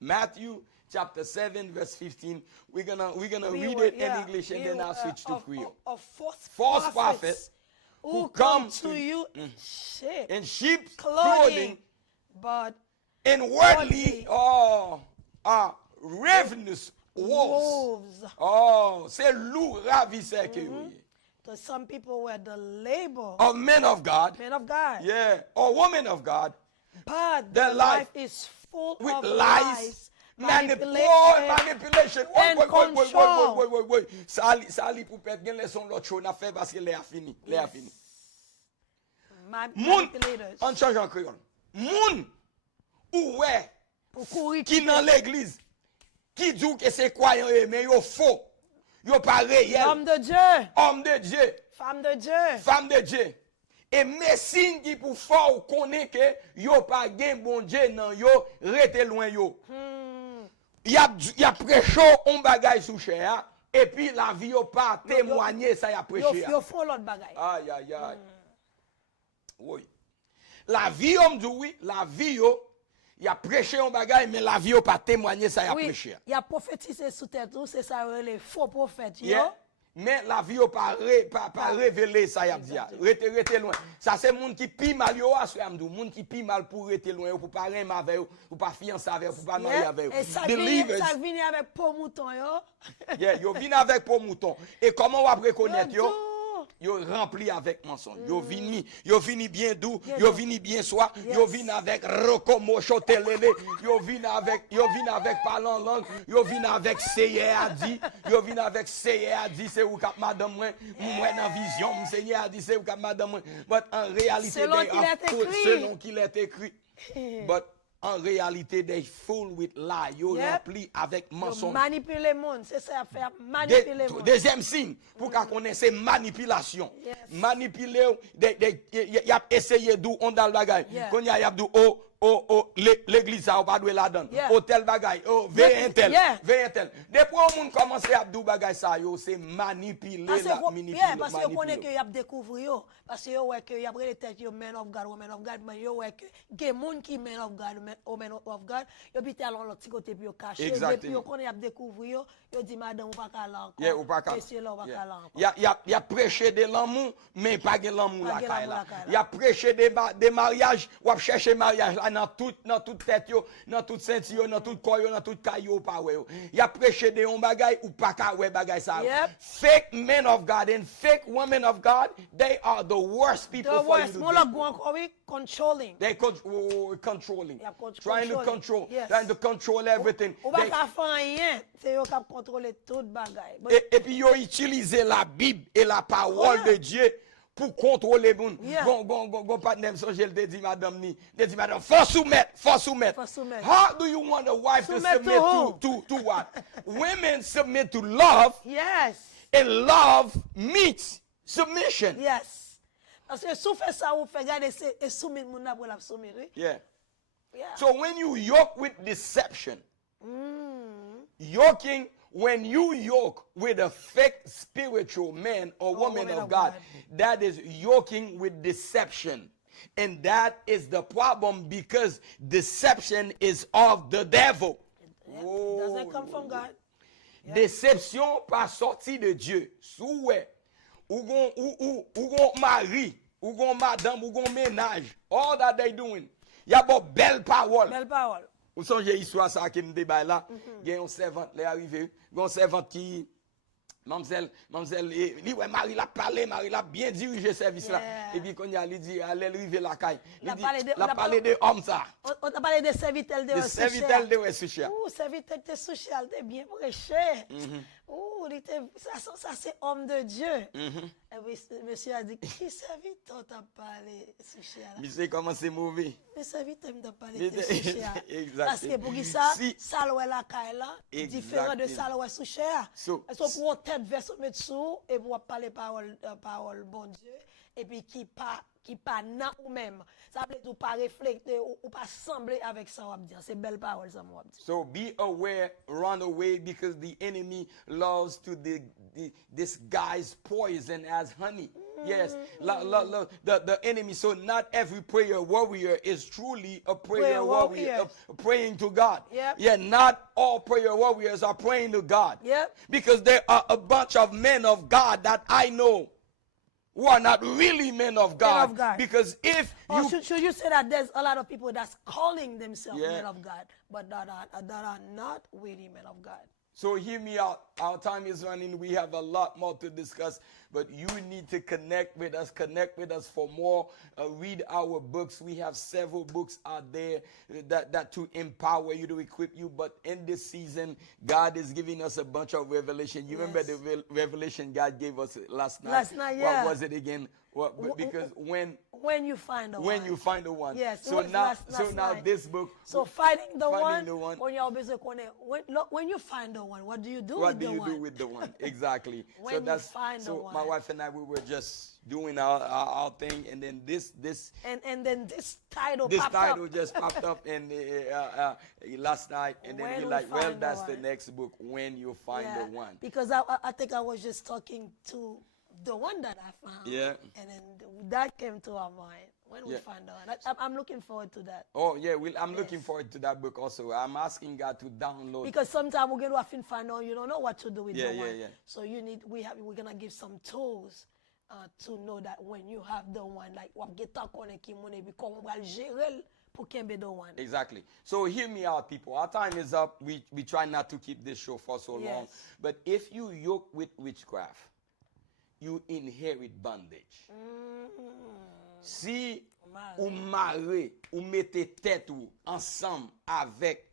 Matthew chapter 7 verse 15. We're gonna read it in English and then I'll switch to Creole. Of false prophets who come to you in sheep's clothing, but inwardly ravenous wolves. C'est loup ravisseur que oui. So some people wear the label of men of God. Men of God. Yeah. Or women of God. But their life is full with of lies, manipulation, and control. Wait. Sali pou pèt gen leson l'autre chose n'a fait parce que l'est fini. Manipulators. On change en créole. Moun qui dans l'église qui dit que c'est croyant mais yo faux. Yo pas réel. Homme de Dieu. Homme de Dieu. Femme de Dieu. Femme de Dieu. Et mes signes qui pour faire connaître que yo pas gen bon Dieu nan yo rete loin yo. Y a prêché on bagay sous cher et puis la vie yo pas témoigner ça y a prêché. Yo font l'autre bagay. Aïe. Oui. La vie on dit oui, la vie yo y a prêché un bagay mais la vie yo pas témoigner ça y a prêché. Y a prophétisé sous tête tout, c'est ça les faux prophètes yo. Yeah. Mais la vie yo pas révéler ça y a dit. Rete loin. Ça c'est monde qui pi mal yo a amdou, monde qui pi mal pour rete loin pour pas rien avec yo, pour pas fiancer avec pour pas marier avec yo. Et ça vient avec pour mouton yo. Yeah, yo vient avec pour mouton. Et comment on va reconnaître yo? Yo rempli avec mensonge. Yo vini bien doux, yo vini bien soir, yo vini avec rokomo chotelele, yo vini avec parlant langue, yo vini avec seye a dit, c'est ou kap madame moi dans vision, seye a dit c'est ou kap madame moi. But en réalité selon qu'il est écrit. But en réalité, they full with lie. Yo rempli avec mensonge. Manipuler le monde, c'est ça à faire. Manipuler le monde. Deuxième signe, pour qu'on connaisse, c'est manipulation. Manipuler, y a essayé d'où on dans le bagage. Quand y a d'où l'église ça pas doué la donne. Tel bagage, veille un tel. Depuis on monde commence à d'où bagage ça yo, c'est manipuler la manipulation. Parce que connaît que y a découvrir yo, parce que yo ouais que y a les tête yo men of God, women of God, mais yo ouais que gen monde qui men of God, women of God, yo bi talon l'autre côté puis yo caché, depuis yo connaît y a découvrir yo dit madame ou pas cala encore. Yeah, ou pas cala. Monsieur là ou pas cala encore. Y a prêché de l'amour mais pas de l'amour la caille là. Y a prêché des mariages, ou a chercher mariage dans toute tête yo, dans toute ceinture, dans toute corps, dans toute caillou pas ouais. Y a prêché des on bagay ou pas ka ouais bagay ça. Fake men of God and fake women of God, they are the worst people for you to be. Controlling. They controlling. Trying to control. Trying to control everything. Ou pas ka faire rien, c'est yo qui contrôler toute bagay. Et puis yo utiliser la Bible et la parole de Dieu pour contrôler moun. Gon partenaire so je le dit madame ni. Dit madame faut soumettre. How do you want a wife to submit to what? Women submit to love. Yes. And love meets submission. Yes. Parce que sou fait ça ou fait garder et soumettre moun na pour la soumettre. Yeah. So when you yoke with deception, yoking, when you yoke with a fake spiritual man or woman of God, that is yoking with deception. And that is the problem because deception is of the devil. It doesn't come from God. Déception pas sorti de Dieu. Souhait. Ou gon mari, ou gon madame, ou gon ménage. All that they doing. Y a bon belle parole. Belle parole. Vous songez histoire ça qui me débat là. Il y a une servante qui est arrivée. Une servante qui Mademoiselle, lui ouais Marie l'a parlé, Marie l'a bien dirigé service là. Et puis quand il a dit allez arriver la caille. Il a parlé de homme ça. On a parlé de serviteur de serviteur de social. Ouh, serviteur de social, t'es bien prêché. Oh, ça c'est homme de Dieu. Et puis, monsieur a dit, qui serviteur t'a parlé sous cher? Monsieur, comment c'est mauvais? Mais serviteur t'a parlé sous cher. Exactement. Parce que pour qui ça, salway la caille là, différent de salway sous cher. So pour tête vers son médecin et pour parler parole bon Dieu, et puis qui pas nan ou même. Ça veut dire pas réfléchir ou pas sembler avec ça on va dire. C'est belle parole ça moi dire. So be aware, run away because the enemy loves to disguise poison as honey. Yes, the enemy. So not every prayer warrior is truly a prayer warrior praying to God. Yep. Yeah, not all prayer warriors are praying to God. Yep. Because there are a bunch of men of God that I know who are not really men of God. Men of God. Because if or you... should you say that there's a lot of people that's calling themselves men of God, but that are not really men of God? So hear me out. Our time is running. We have a lot more to discuss, but you need to connect with us. Connect with us for more. Read our books. We have several books out there that to empower you, to equip you. But in this season, God is giving us a bunch of revelation. You remember the revelation God gave us last night? Last night, yeah. What was it again? Because when you find the one. When you find the one. Yes. So now this book. So finding the one. When you find the one, what do you do with the one? What do you do with the one? Exactly. When you find the one. My wife and I, we were just doing our thing, and then this and then this title just popped up and last night, and then we're like, well, that's the next book, When You Find the One. Because I think I was just talking to the one that I found. Yeah. And then that came to our mind when we find the one. I'm looking forward to that. Oh, yeah. I'm looking forward to that book also. I'm asking God to download. Because sometimes we're going to find out, you don't know what to do with the one. Yeah. So we're going to give some tools to know that when you have the one, like, exactly. So hear me out, people. Our time is up. We try not to keep this show for so long. But if you yoke with witchcraft, you inherit bondage. Si ou marre, ou mette tête ou ensemble avec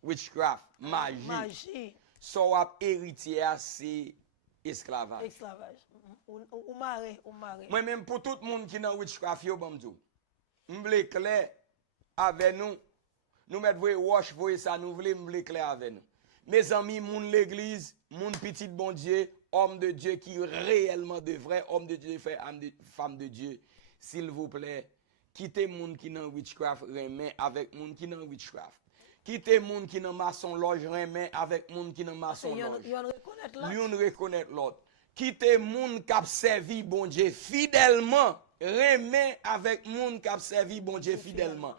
witchcraft, magie, so ap héritier c'est esclavage. Ou marre. Moi même pour tout le monde qui dans witchcraft yo bon m'dou. M'vle clair avec nous mettre voyer wash voyer ça nous m'vle clair avec nous. Mes amis, moun l'église, moun petit bon Dieu, homme de Dieu qui réellement de vrai, homme de Dieu, femme de Dieu, s'il vous plaît, quittez moun qui nan witchcraft, remen avec moun qui nan witchcraft. Quittez moun qui nan maçon loge, remen avec moun qui nan maçon loge. Yon reconnaître l'autre. Quittez moun k'ap servi bon Dieu fidèlement. Remen avec moun k'ap servi bon Dieu fidèlement.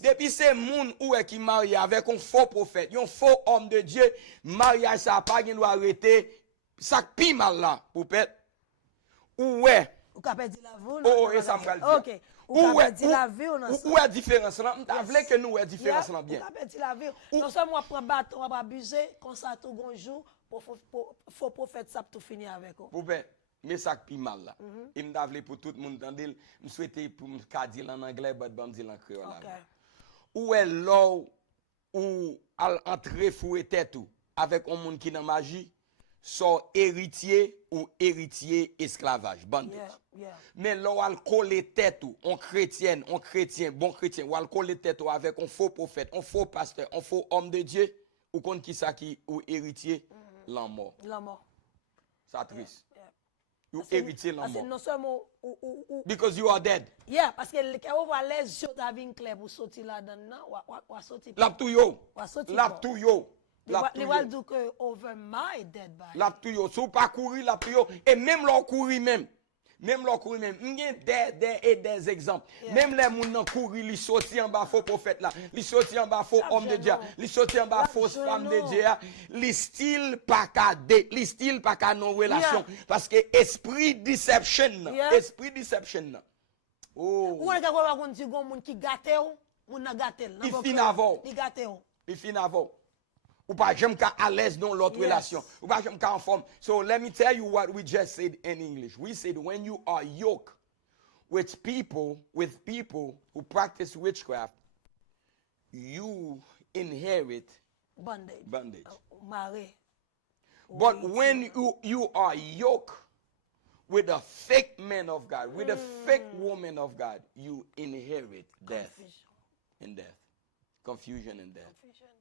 Depuis c'est moun ou qui marié avec un faux prophète, un faux homme de Dieu, mariage ça pas gen doit arrêter ça pi mal là pour pète. Ou capé di la vie. Oh, et ça me dire. OK. Ou capé di la vie ou est différence là, m'ta vle que nous est différence là bien. Ou capé di la vie. Non seulement prend bâton, on va abuser comme ça tout bonjour pour faux prophète ça tout finir avec vous. Pour pète. Mais ça pi mal là. Et m'ta vle pour tout le monde entendre, me souhaiter pour me dire en anglais, but me dire en créole là. Ou est là ou al entrer fouet tête ou avec un monde qui dans magie. So héritier ou héritier esclavage, bondage. Mais là, on colle tête ou on chrétien, bon chrétien, ou on colle tête ou avec un faux prophète, un faux pasteur, un faux homme de Dieu, ou contre qui ça qui ou héritier l'en mort. Ça triste. You héritier l'en mort. Non seulement because you are dead. Yeah, parce que quand on voit les yeux d'avin clair pour sortir là-dedans, ou sortir. Lap tout yo. Lap tout yo. Les wal do que over my dead body. La tout yo, sou pas courir la tout yo, et même leur courir même. M'gen des exemples. Même les moun nan courir, li sorti en bas faux prophète là, li sorti en bas faux homme de Dieu, li sorti en bas fausse femme de Dieu, li style pas ka non relation parce que esprit deception. Oh. Ou ka kwa kon ti gon moun ki gâté ou, moun na gâté. Il fin avant. Ou pas j'aime qu'à à l'aise dans l'autre relation. Ou pas j'aime qu'à en forme. So let me tell you what we just said in English. We said when you are yoked with people who practice witchcraft, you inherit bondage. But when you are yoked with a fake man of God, with a fake woman of God, you inherit death and death. Confusion and death.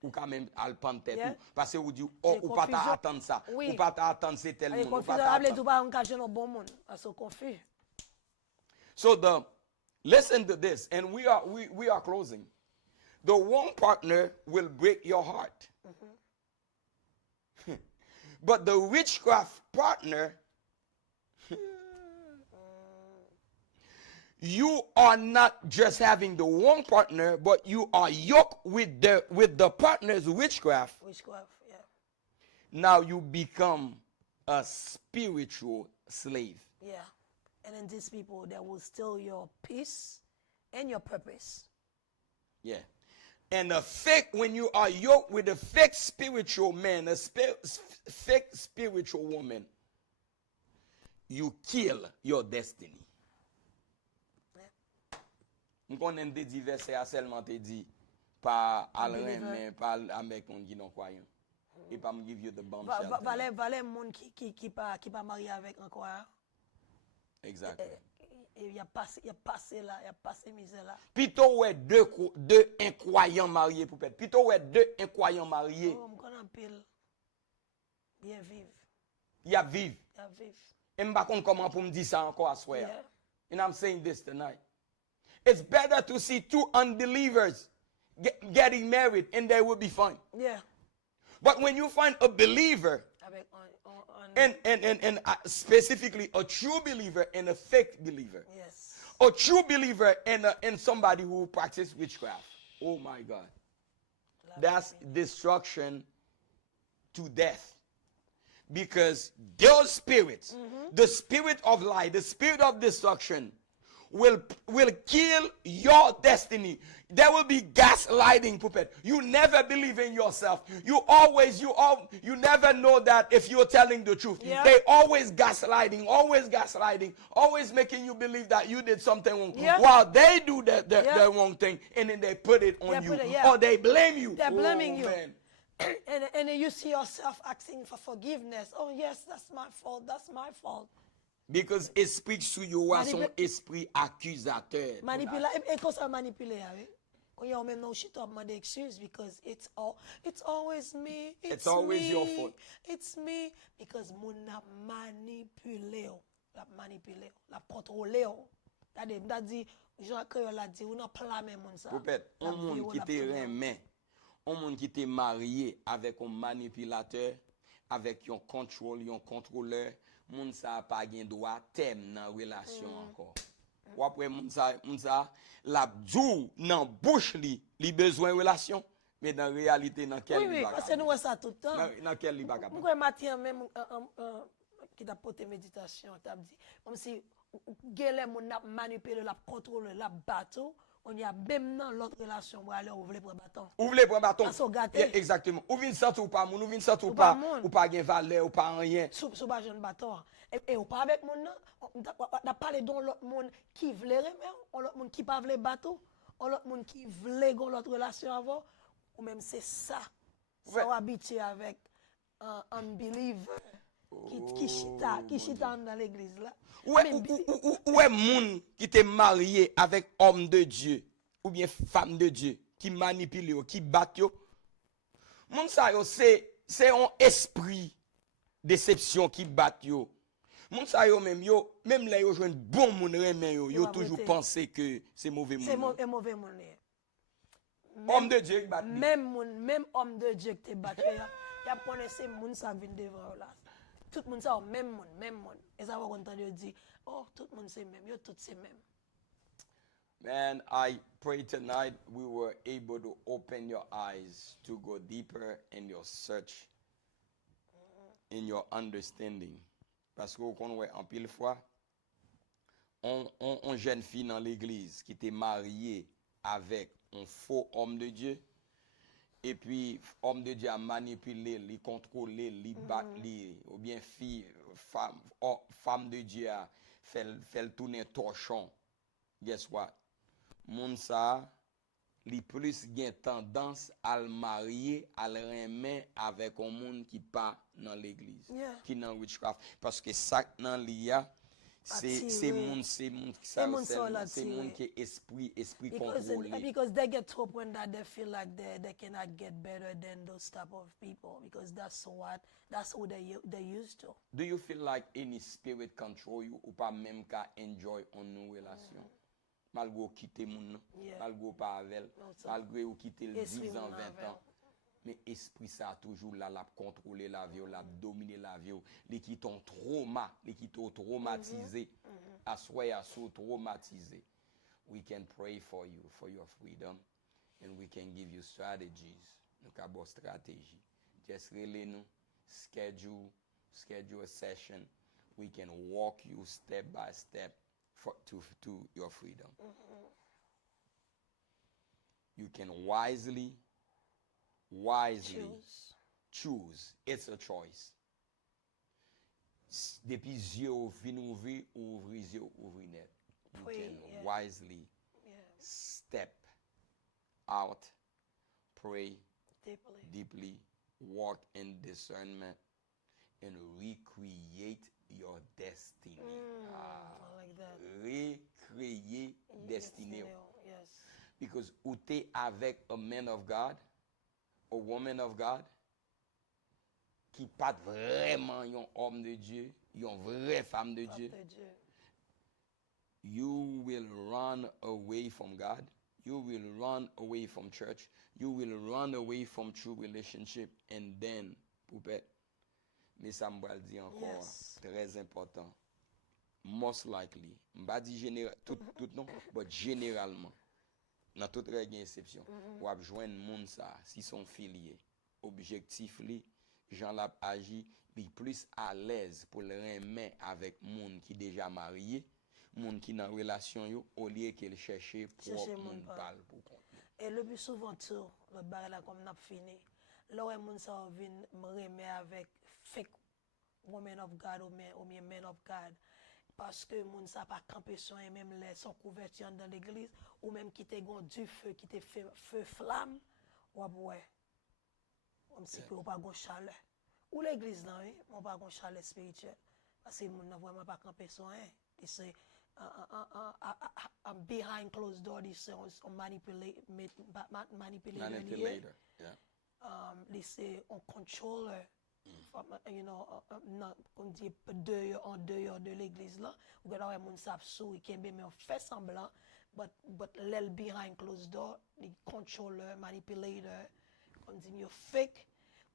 Ou quand même al pante tout parce que ou dit oh ou pas attendre ça, ou pas attendre c'est tel monde, ou pas attendre. So listen to this, and we are closing. The wrong partner will break your heart. But the witchcraft partner, you are not just having the wrong partner, but you are yoked with the partner's witchcraft. Witchcraft, yeah. Now you become a spiritual slave. Yeah. And then these people that will steal your peace and your purpose. Yeah. And when you are yoked with a fake spiritual man, a fake spiritual woman, you kill your destiny. Je connais des versets à seulement te dit pas alren mais pas avec mon qui non croyant. Et pas me give you the bombshell. Valait monde qui pas marié avec un croyant. Exactement. Il a passé misère là. Plutôt ouais deux incroyants mariés pour peut-être. Plutôt ouais deux incroyants mariés. Oh, m'connant pile. Bien vivre. Il a vivre. Et m'pa connait comment pour me dire ça encore à soir. Yeah. And I'm saying this tonight. It's better to see two unbelievers getting married and they will be fine. Yeah. But when you find a believer and specifically a true believer and a fake believer. Yes. A true believer and somebody who practices witchcraft. Oh my God. That's destruction to death. Because those spirits, the spirit of lie, the spirit of destruction, will kill your destiny. There will be gaslighting, puppet. You never believe in yourself. You never know that if you're telling the truth. Yeah. They always gaslighting, always making you believe that you did something wrong. Yeah. While they do the wrong thing, and then they put it on you. Or they blame you. They're blaming you. Man. And then you see yourself asking for forgiveness. Oh yes, that's my fault. Because it speaks to you as son esprit accusateur. Et quand ça manipule, quand il y a même non shit up my excuse because it's always me. It's always your fault. It's me because mon a manipulé, la contrôlé. T'as dit Jean Créole a dit on a plamé mon ça. Peut-être un monde qui te remet, un monde qui te marié avec un manipulateur, avec un contrôleur. Moun sa pa gen droit tem nan relation encore. Ou après moun sa la djou nan bouche li besoin relation mais dans réalité dans quel oui, parce que nous ça tout le temps. Dans quel li pas capable. Moi matin même qui t'a porté méditation, t'a dit comme si gèlè moun a manipulé la contrôler la bateau. On y a même dans l'autre relation pour aller ouvrir pour bâton. Ouvrir pour bâton. Yeah, exactement. Ou vinn sentir ou pas moun, ou vinn sentir ou pas gen valeur ou pas rien. Sous pas jeune bâton. Et ou pas avec moun nan, on a parlé dans l'autre monde qui voulait remettre, l'autre monde qui pas voulait bateau, l'autre monde qui voulait gon l'autre relation avant ou même c'est ça. Ça habitué avec un unbeliever qui chita dans l'église là. Ou est moun qui t'est marié avec homme de Dieu ou bien femme de Dieu qui manipule yo, qui bat yo. Moun sa yo c'est un esprit déception qui bat yo. Moun sa yo même là yo joine bon moun remen yo toujours penser que c'est mauvais moun. C'est mauvais moun. Homme de Dieu qui bat. Même homme de Dieu qui te bat ya. Ya connaissez moun sa vinn devant là. Tout le monde ça même monde. Et ça va entendre dire oh tout le monde c'est même, yo tout c'est même. Man, I pray tonight we were able to open your eyes to go deeper in your search, in your understanding. Parce que qu'on voit en pile fois on jeune fille dans l'église qui était mariée avec un faux homme de Dieu. Et puis, homme de Dieu a manipulé, li contrôlé, li bat, ou bien femme de Dieu a fait tourner torchon. Guess what? Moun sa, li plus gen tendance à le marier, à le remettre avec un monde qui pas dans l'église, qui dans witchcraft parce que ça dans l'IA c'est monde qui ça c'est monde qui esprit contrôlé. Because they get to a point that they feel like they cannot get better than those type of people because that's who they used to. Do you feel like any spirit control you ou pas même qu'à enjoy une relation? Malgré quitter moun, malgré pas avec, malgré ou quitter le 10 ans, 20 ans. Mais esprit ça a toujours là la contrôler la vie, la dominer la vie, les qui t'ont traumatisé, à soi traumatisé. We can pray for you for your freedom and we can give you strategies. Nous avons stratégie. Just really nous schedule a session. We can walk you step by step to your freedom. You can wisely choose. It's a choice. Depuis yeux fin ouvrir net. You can wisely step out, pray deeply, walk in discernment, and recreate your destiny. I like that. Recreer destiny. Yes. Because ou t'es avec a man of God, a woman of God, qui pas vraiment un homme de Dieu, une vraie femme de Dieu, you will run away from God. You will run away from church. You will run away from true relationship. And then, poupette, mais ça me dit encore, très important. Most likely, m'ba di tout non, but généralement, dans toute règle exception, ou ap joindre moun ça, si son filié, objectif li, Jean l'a agi, li plus à l'aise pour le remettre avec moun qui déjà marié, moun qui dans relation yo, au lieu qu'il chercher pour moun parle pour compte. Et le plus souvent tout, le bar là comme n'a fini, là où moun ça vient me remettre avec fake woman of God ou bien man of God. Parce que moun sa pas camper sur même les son couverture dans l'église ou même qui te gon du feu qui te fait feu flamme ou ouais comme si ou pas gon chaleur ou l'église non on pas gon chaleur spirituelle parce que moun n'a vraiment pas camper sur et c'est behind closed door this on manipulator on controller you know, on dit en dehors de l'église là, ou que là moun sap sou qui mais on fait semblant, but l'el behind closed door, the controller, manipulator, on dit yo fake,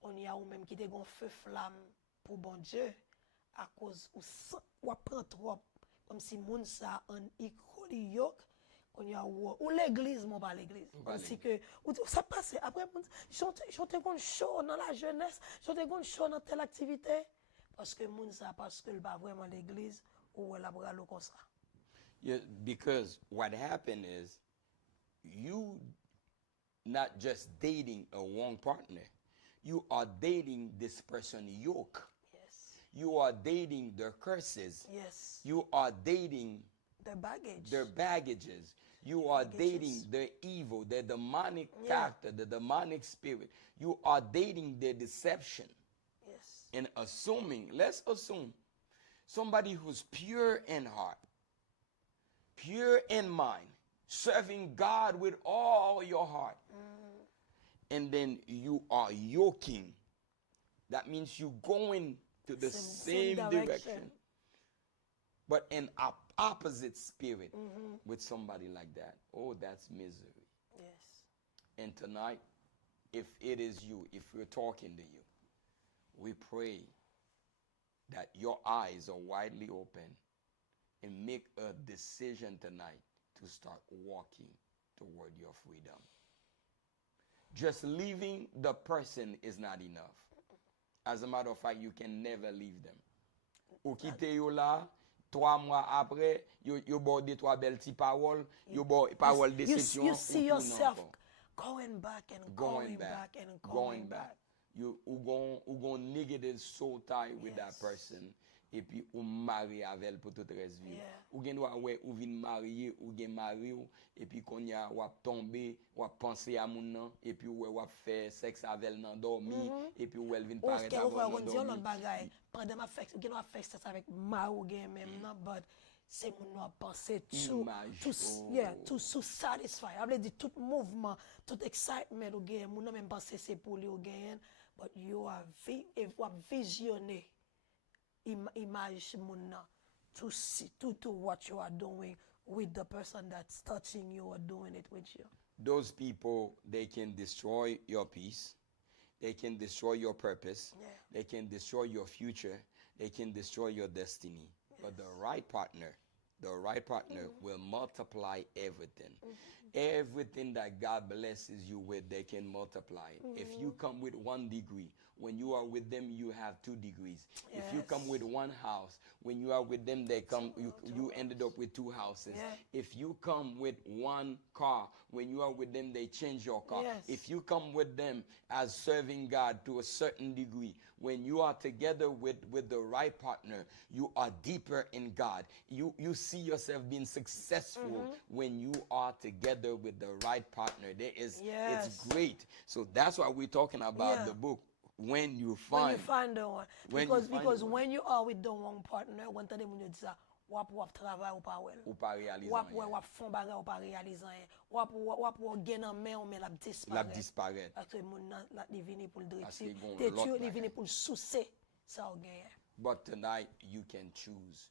on y a ou même qui te gon feu flamme pour bon Dieu à cause ou prend trop comme si moun sa unequally yoked. Ou l'église, mon pas l'église. Ainsi que, ça passe, après, j'étais un show dans la jeunesse, j'étais un show dans telle activité. Parce que moun ça, parce que pas vraiment l'église, ou elle a bras comme ça. Yeah, because what happened is, you not just dating a wrong partner, you are dating this person yoke. Yes. You are dating their curses. Yes. You are dating their baggages. You are dating their evil, their demonic character, the demonic spirit. You are dating their deception. Yes. And let's assume, somebody who's pure in heart, pure in mind, serving God with all your heart. And then you are yoking. That means you going to the same direction. But in opposite spirit with somebody like that. Oh, that's misery. Yes. And tonight, if it is you, if we're talking to you, we pray that your eyes are widely open and make a decision tonight to start walking toward your freedom. Just leaving the person is not enough. As a matter of fact, you can never leave them. Ou quitte yo là, 3 mois après, you borde 3 belles petites paroles, you borde parole déception. You see yourself going back and going back and going back. You gon negative soul tie with that person, et puis ou marié avec elle pour toute reste vie. Ou gen ouais ou vinn marié ou gen marié et puis qu'on y a ou tomber ou penser à mon nan et puis ou faire sexe avec elle nan dormi et puis ou elle vinn paraître avant nan dormi. Pendant ma fait gen ou fait sexe avec Mao gen même nan but c'est mon a penser to satisfy. I veut dire tout mouvement, tout excitement ou gen mon même penser c'est pour lui ou gen but you are visionner image muna to see to what you are doing with the person that's touching you or doing it with you. Those people, they can destroy your peace, they can destroy your purpose, they can destroy your future, they can destroy your destiny. But the right partner will multiply everything. Everything that God blesses you with, they can multiply. If you come with 1 degree, when you are with them, you have 2 degrees. If you come with 1 house, when you are with them, they come. You ended up with 2 houses. If you come with 1 car, when you are with them, they change your car. If you come with them as serving God to a certain degree, when you are together with the right partner, you are deeper in God. You see yourself being successful when you are together with the right partner. It's great. So that's why we're talking about the book. When you find the one. Because when you are with the wrong partner, when tu dis wap travail ou pas ou pas réaliser wap font bagay ou pas réaliser wap gen en main ou mais la disparaître parce que mon la divine pour le détruire divine pour soucer ça ou gen. But tonight you can choose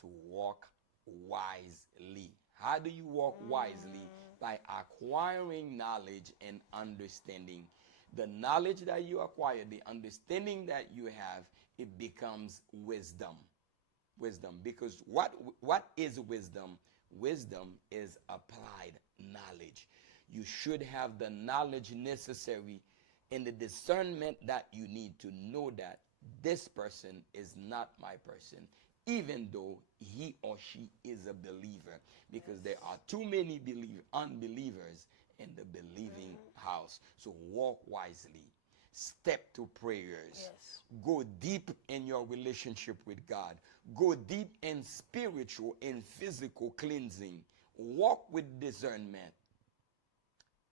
to walk wisely. How do you walk wisely? By acquiring knowledge and understanding. The knowledge that you acquire, the understanding that you have, it becomes wisdom. Because what is wisdom? Wisdom is applied knowledge. You should have the knowledge necessary and the discernment that you need to know that this person is not my person, even though he or she is a believer, because there are too many unbelievers in the believing house. So walk wisely. Step to prayers. Go deep in your relationship with God. Go deep in spiritual and physical cleansing. Walk with discernment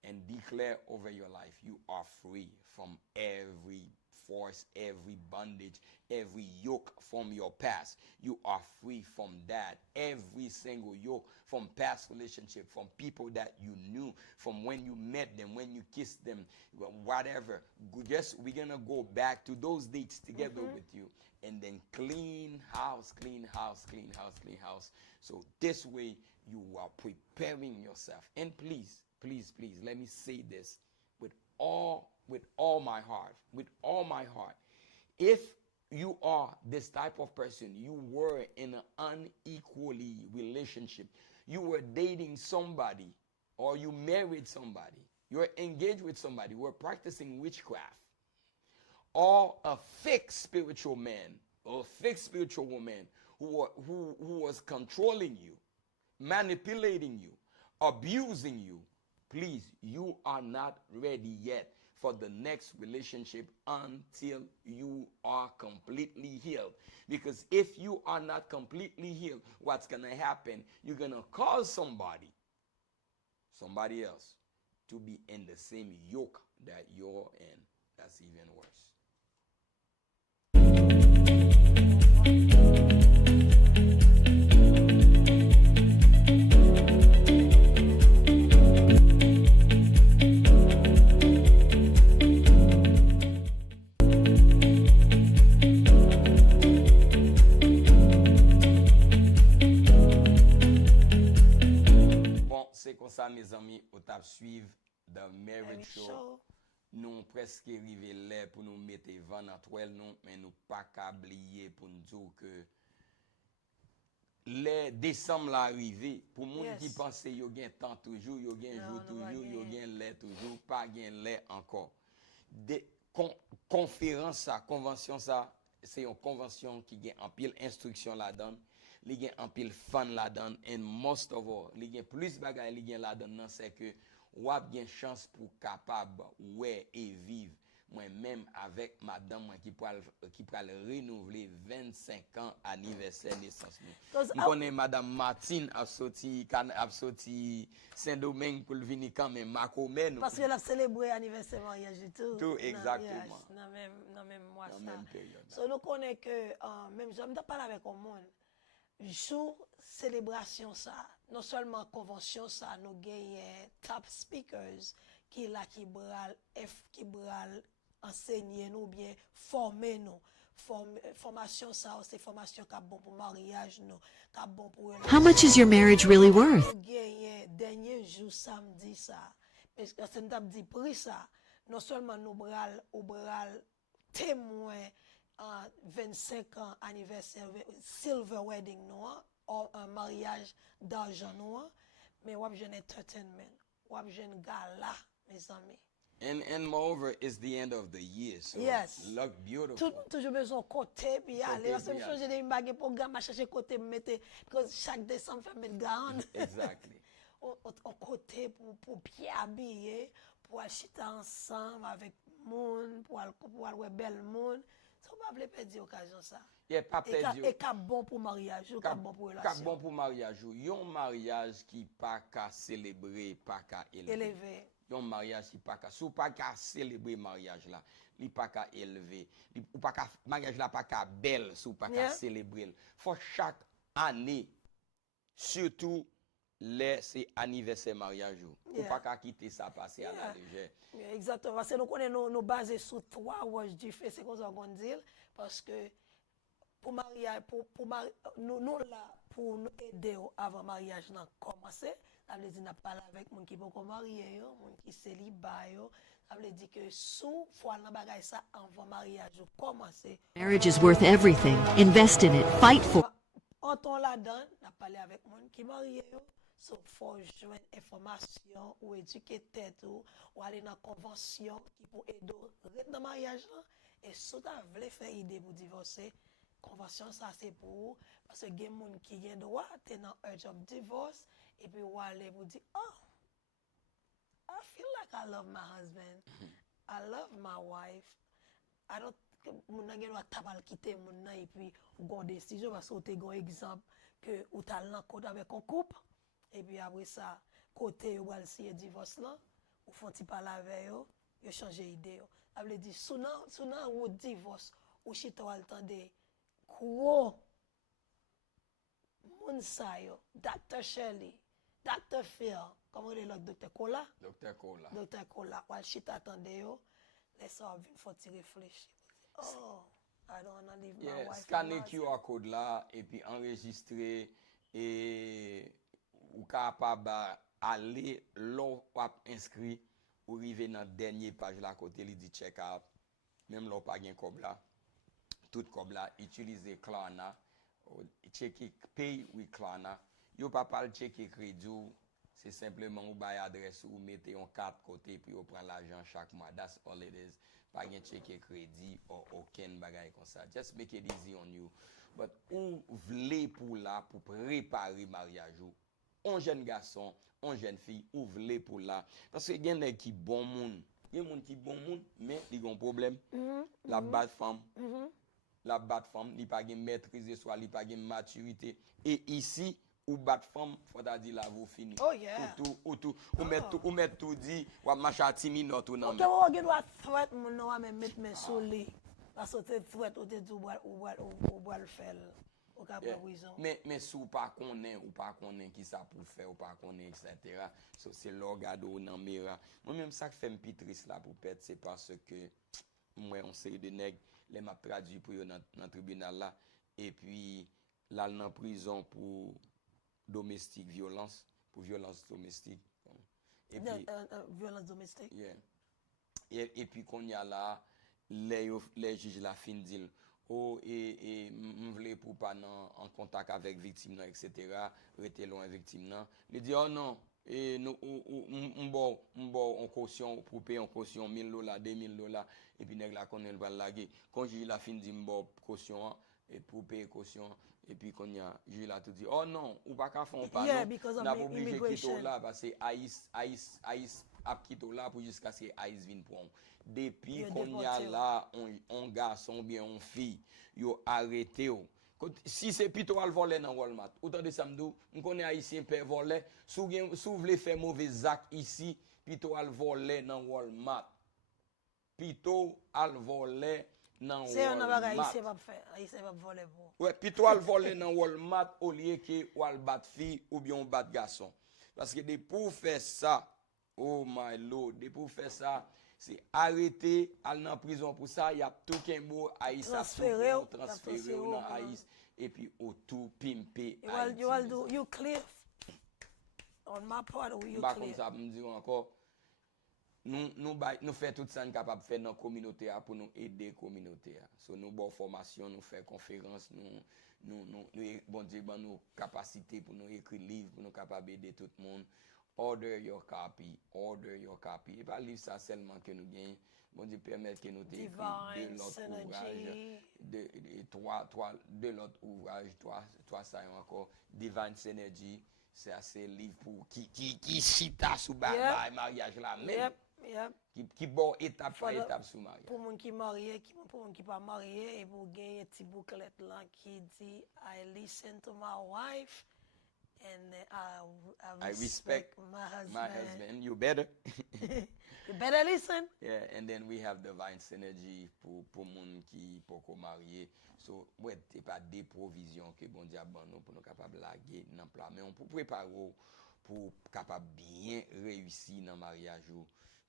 and declare over your life you are free from every force, every bondage, every yoke from your past. You are free from that. Every single yoke from past relationship, from people that you knew, from when you met them, when you kissed them, whatever. We're going to go back to those dates together with you and then clean house. So this way you are preparing yourself. And please, let me say this with all my heart. If you are this type of person, you were in an unequally relationship, you were dating somebody, or you married somebody, you were engaged with somebody, you were practicing witchcraft, or a fake spiritual man or a fake spiritual woman who was controlling you, manipulating you, abusing you, please, you are not ready yet for the next relationship until you are completely healed. Because if you are not completely healed, what's going to happen? You're going to cause somebody else to be in the same yoke that you're in. That's even worse. C'est comme ça, mes amis, on t'a suivre the marriage show. Nous presque arrivé là pour nous mettre vent dans toile nous, mais nous pas oublier pour nous dire que les décembre l'arrivée pour monde qui pense yo gain temps toujours, yo gain jour toujours, yo gain lait toujours, pas gain lait encore. Conférence ça, convention ça, c'est une convention qui gain en pile instruction là-dedans. Li gen en pile fan la donne and most of all li gen plus bagay li gen la donne nan c'est que wap gen chance pour capable ouais et vivre moi-même avec madame qui pral renouveler 25 ans anniversaire naissance nous. Je connais madame Martine a sorti Saint-Domingue pour venir quand même Macomé nous. Parce qu'elle a célébré anniversaire mariage et tout. Tout exactement. Dans même mois ça. Même période. So nous connaissons que même j'aime parler avec le monde. Jour célébration ça, non seulement convention ça, nous gagnons top speakers qui là qui bral enseigner nous bien former nous. Formation ça c'est formation qui bon pour mariage nous, qui bon pour How much is your marriage really worth? Dernier jour samedi ça. Parce que c'est nous dit prix ça. Non seulement nous bral témoin 25 ans anniversaire silver wedding nous ou un mariage d'argent nous mais ou jeune entertainment ou jeune gala mes amis. And moreover, it's the end of the year, so yes. Look beautiful. Toujours besoin côté puis aller. Parce que je change des bagues programme à chercher côté mettre parce que chaque décembre fait mettre gown. Exactly. Au côté pour bien habiller, pour acheter ensemble avec monde, pour aller belle monde. Ça pas veut perdre occasion ça. Yeah, pas perdre. Et cap bon pour mariage, cap bon pour relation. Cap bon pour mariage. Yon mariage qui pas qu'à célébrer, pas qu'à élever. Yon mariage qui pas qu'à sou pas qu'à célébrer mariage là, li pas qu'à élever, ou pas qu'à mariage là pas qu'à belle, sou pas qu'à célébrer. Faut chaque année surtout les c'est anniversaire mariage ou pas qu'à quitter ça passer à la légère. Exactement, parce que nous connaissons nous baser sur 3 words différents, c'est comme ça qu'on dit parce que pour mariage nous là pour nous aider avant mariage n'a commencer. Ça veut dire n'a pas avec moun qui pas marié yo, moun qui célibat yo. Ça veut dire que sous fois nan bagay ça avant mariage commencer. Marriage is worth everything. Invest in it. Fight for. Entend là-dedans, n'a parlé avec moun qui marié yo. So faut joindre information ou éduquer tête ou aller dans convention qui pour aider dans mariage là et si tu veux faire idée pour divorcer convention ça c'est pour parce que gen moun qui gen droit t'es dans urge of divorce et puis ou aller vous dire oh I feel like I love my husband I love my wife I don't moun nan gen droit tabal quitter moun nan et puis ou gon décision parce que t'es gon exemple que ou t'as l'encode avec un couple et puis après ça côté ou al si divorce là ou font ti parler avec yo yo changer idée yo ça veut dire sounan ou divorce ou chita al tande gros moun sa yo Dr. Shirley Dr. Phil comment on dit là Dr. Cola Dr. Cola ou al chita tande yo laisse ça faut ti réfléchir oh I don't want to leave my wife scanner QR code là et puis enregistrer et ou capable aller l'on inscrit ou arriver dans dernier page là côté il dit check out même l'on pas gain comme là tout comme là utiliser Klarna checker pay with Klarna yo pas pas checker crédit c'est simplement ou bail adresse ou mettez en carte côté puis on prend l'argent chaque mois that's all it is pas gain checker crédit ou aucun bagage comme ça just make it easy on you but ou vle pour là pour préparer mariage un jeune garçon, une jeune fille, ouvrez pour là. Parce que il y a des qui bon monde. Il y a des gens qui bon monde, mais ils ont un problème. La bad femme, il pas de maîtrise, soit il pas de maturité. Et ici, ou bad femme, faut dire là vous fini. Oh yeah. Ou mettre tout dit, ou machin timide tout non. OK, on doit threat mon nom mais mettre mes sur lui. Parce que tu threat ou boire le faire. Mais si ou pas connaît qui ça pour faire ou pas connaît etc. So c'est l'orgado dans mira. Moi même ça fait un petit triste là pour perdre c'est parce que moi on série de nèg les m'a traduit pour dans tribunal là et puis là dans prison pour domestique violence pour violence domestique et puis violence domestique. Yeah. Et puis qu'on y a là les juges la fin dit oh et m'vle pour pas en contact avec victime etc. rester loin victime nan il dit oh non et nous on caution pour payer en caution $1000 $2000 et puis nèg la connaît va laguer quand j'ai la fin dit m'bo caution et pour payer caution et puis qu'on y a Jules a tout dit oh non ou pas qu'à fond pas Yeah, non because of n'a pas obligé immigration. quitter là parce que Haïs a quitté là pour jusqu'à ce que Haïs vienne pour depuis Yo qu'on y a déporté, là on garçon bien on fille yo arrêté si c'est plutôt al voler dans Walmart autant de samedi on connaît haïtien père voler sou voulez faire mauvais acte ici plutôt al voler dans Walmart plutôt al voler dans C'est un bagage Walmart haïtien va faire, haïtien va voler pour. ouais plutôt al voler dans Walmart au lieu que ou al battre fille ou bien on battre garçon parce que de pour faire ça oh my lord de pour faire ça c'est arrêter aller en prison pour ça il y a tout qu'un mot haïs transféré dans haïs et puis autour pimper you clear on my part ou you clear clear ça me dit encore nous fait tout ça nous capable faire dans communauté pour nous aider communauté so nous bon formation nous faire conférence nous bon Dieu ban nous capacité pour nous écrire livre pour nous capable aider tout le monde order your copy et pas livre ça seulement que nous gagnons bon Dieu permettre que nous écrire deux l'autre ouvrage trois ça encore divine synergy c'est assez livre pour qui chita sous mariage là même qui bon étape par étape sous mariage pour moun qui marié pour moun qui pas marié et pour gagner petit bouclet là qui dit I listen to my wife and I respect my husband. You better. You better listen. Yeah, and then we have divine synergy pour moun qui poko marié. So, ouais, c'est pas des provisions que bon Dieu a ban nous pour nous capable laguer dans plan mais on pour préparer pour capable bien réussir dans mariage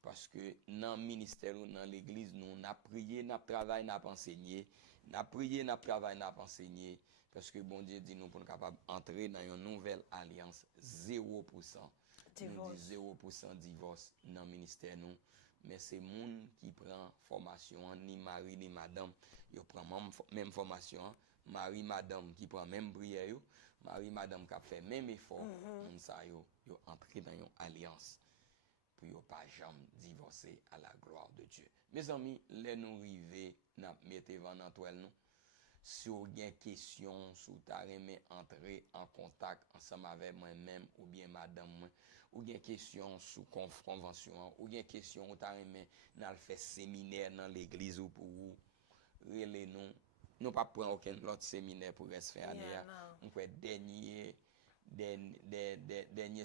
parce que dans ministère ou dans l'église nous n'a prié, n'a travaillé, n'a enseigné, n'a prié, n'a travaillé, n'a enseigné parce que bon Dieu dit nous pour nous capable entrer dans une nouvelle alliance 0% divorce. 0% divorce dans ministère nous mais c'est moun qui prend formation ni mari ni madame yo prend même formation mari madame qui prend même prière mari madame qui fait même effort on ça yo entrer dans une alliance pour yo pas jamais divorcer à la gloire de Dieu. Mes amis, les nous river n'a mettez vent dans toile nous. Si vous avez une question, si vous avez entrer en contact ensemble avec moi-même ou bien madame, ou bien question sous convention, ou bien question ou avez dans faire séminaire dans l'église ou pour vous, relez nous. Nous pas prendre aucun autre séminaire pour rester faire année. On peut dernier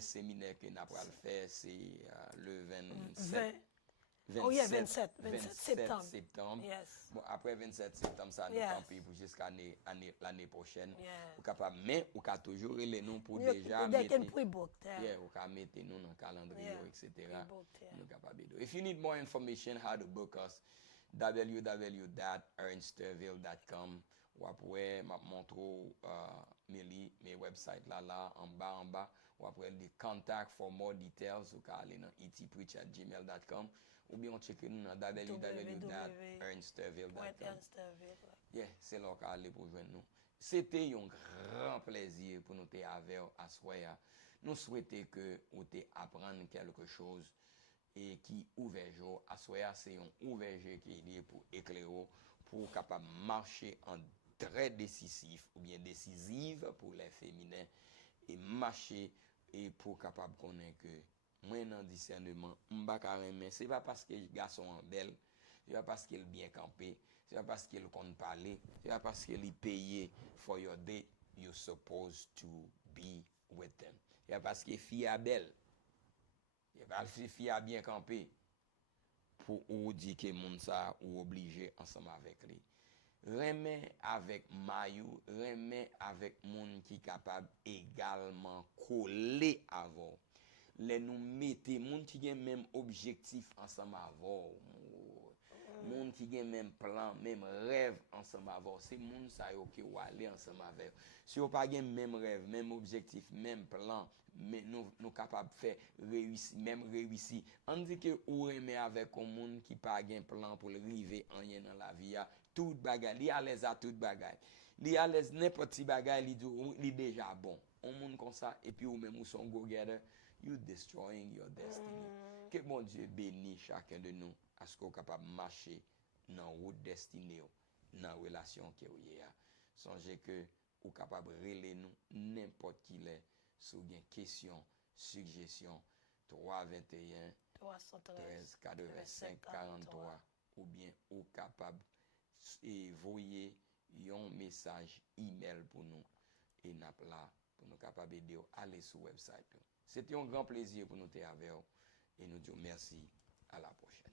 séminaire que nous avons fait, c'est le 27 septembre. Yes. Bon, après 27 septembre, ça nous camper pour jusqu'à l'année prochaine. Ou capable, mais ou ka toujours les nous pour déjà mettre nous dans le calendrier, etc. Nous capable. If you need more information how to book us, www.ernsttervil.com ou après m'a montre mes website là en bas ou après les contact for more details ou aller dans etpreach@gmail.com ou bien checker nous dans www.ernsttervil.com. Yeah, c'est là qu'on aller pour joindre nous. C'était un grand plaisir pour nous te avoir à soir. Nous souhaitons que vous te apprendre quelque chose et qui ouvert jour à soir c'est un ouvert qui est pour éclairer pour capable marcher en très décisif ou bien décisive pour les féminins et marcher et pour capable connaître que moi dans discernement m'pa carrément c'est pas parce que garçon en belle c'est pas parce qu'il bien campé c'est pas parce qu'il compte parler c'est pas parce qu'il est payé for your date you supposed to be with them c'est pas parce que fille est belle c'est pas parce que fille a bien campé pour ou dire que moun ça ou obligé ensemble avec lui remet avec Mayou, remet avec moun qui capable également coller avant. Les nous mettez moun qui gen même objectif ensemble avant. Moun qui gen même plan, même rêve ensemble avant. C'est moun ça yo qui ou aller ensemble avec. Si ou pas gen même rêve, même objectif, même plan, mais nous capable faire réussir, même réussir. On dit que ou remet avec un moun qui pas gen plan pour arriver en rien dans la vie. Tout bagay, li à l'aise à tout bagay. Li à l'aise n'importe qui bagay li déjà bon. On monde comme ça et puis ou même ou son go together, you destroying your destiny. Que bon Dieu bénisse chacun de nous à ce qu'on capable marcher dans route destinée, dans relation que vous y a. Songez que ou capable relais nous n'importe qui les sous une question, suggestion 321 13 85 43 ou bien ou capable et voyer un message email pour nous et n'a là pour nous capable aider aller sur website. C'était un grand plaisir pour nous être avec vous et nous disons merci à la prochaine.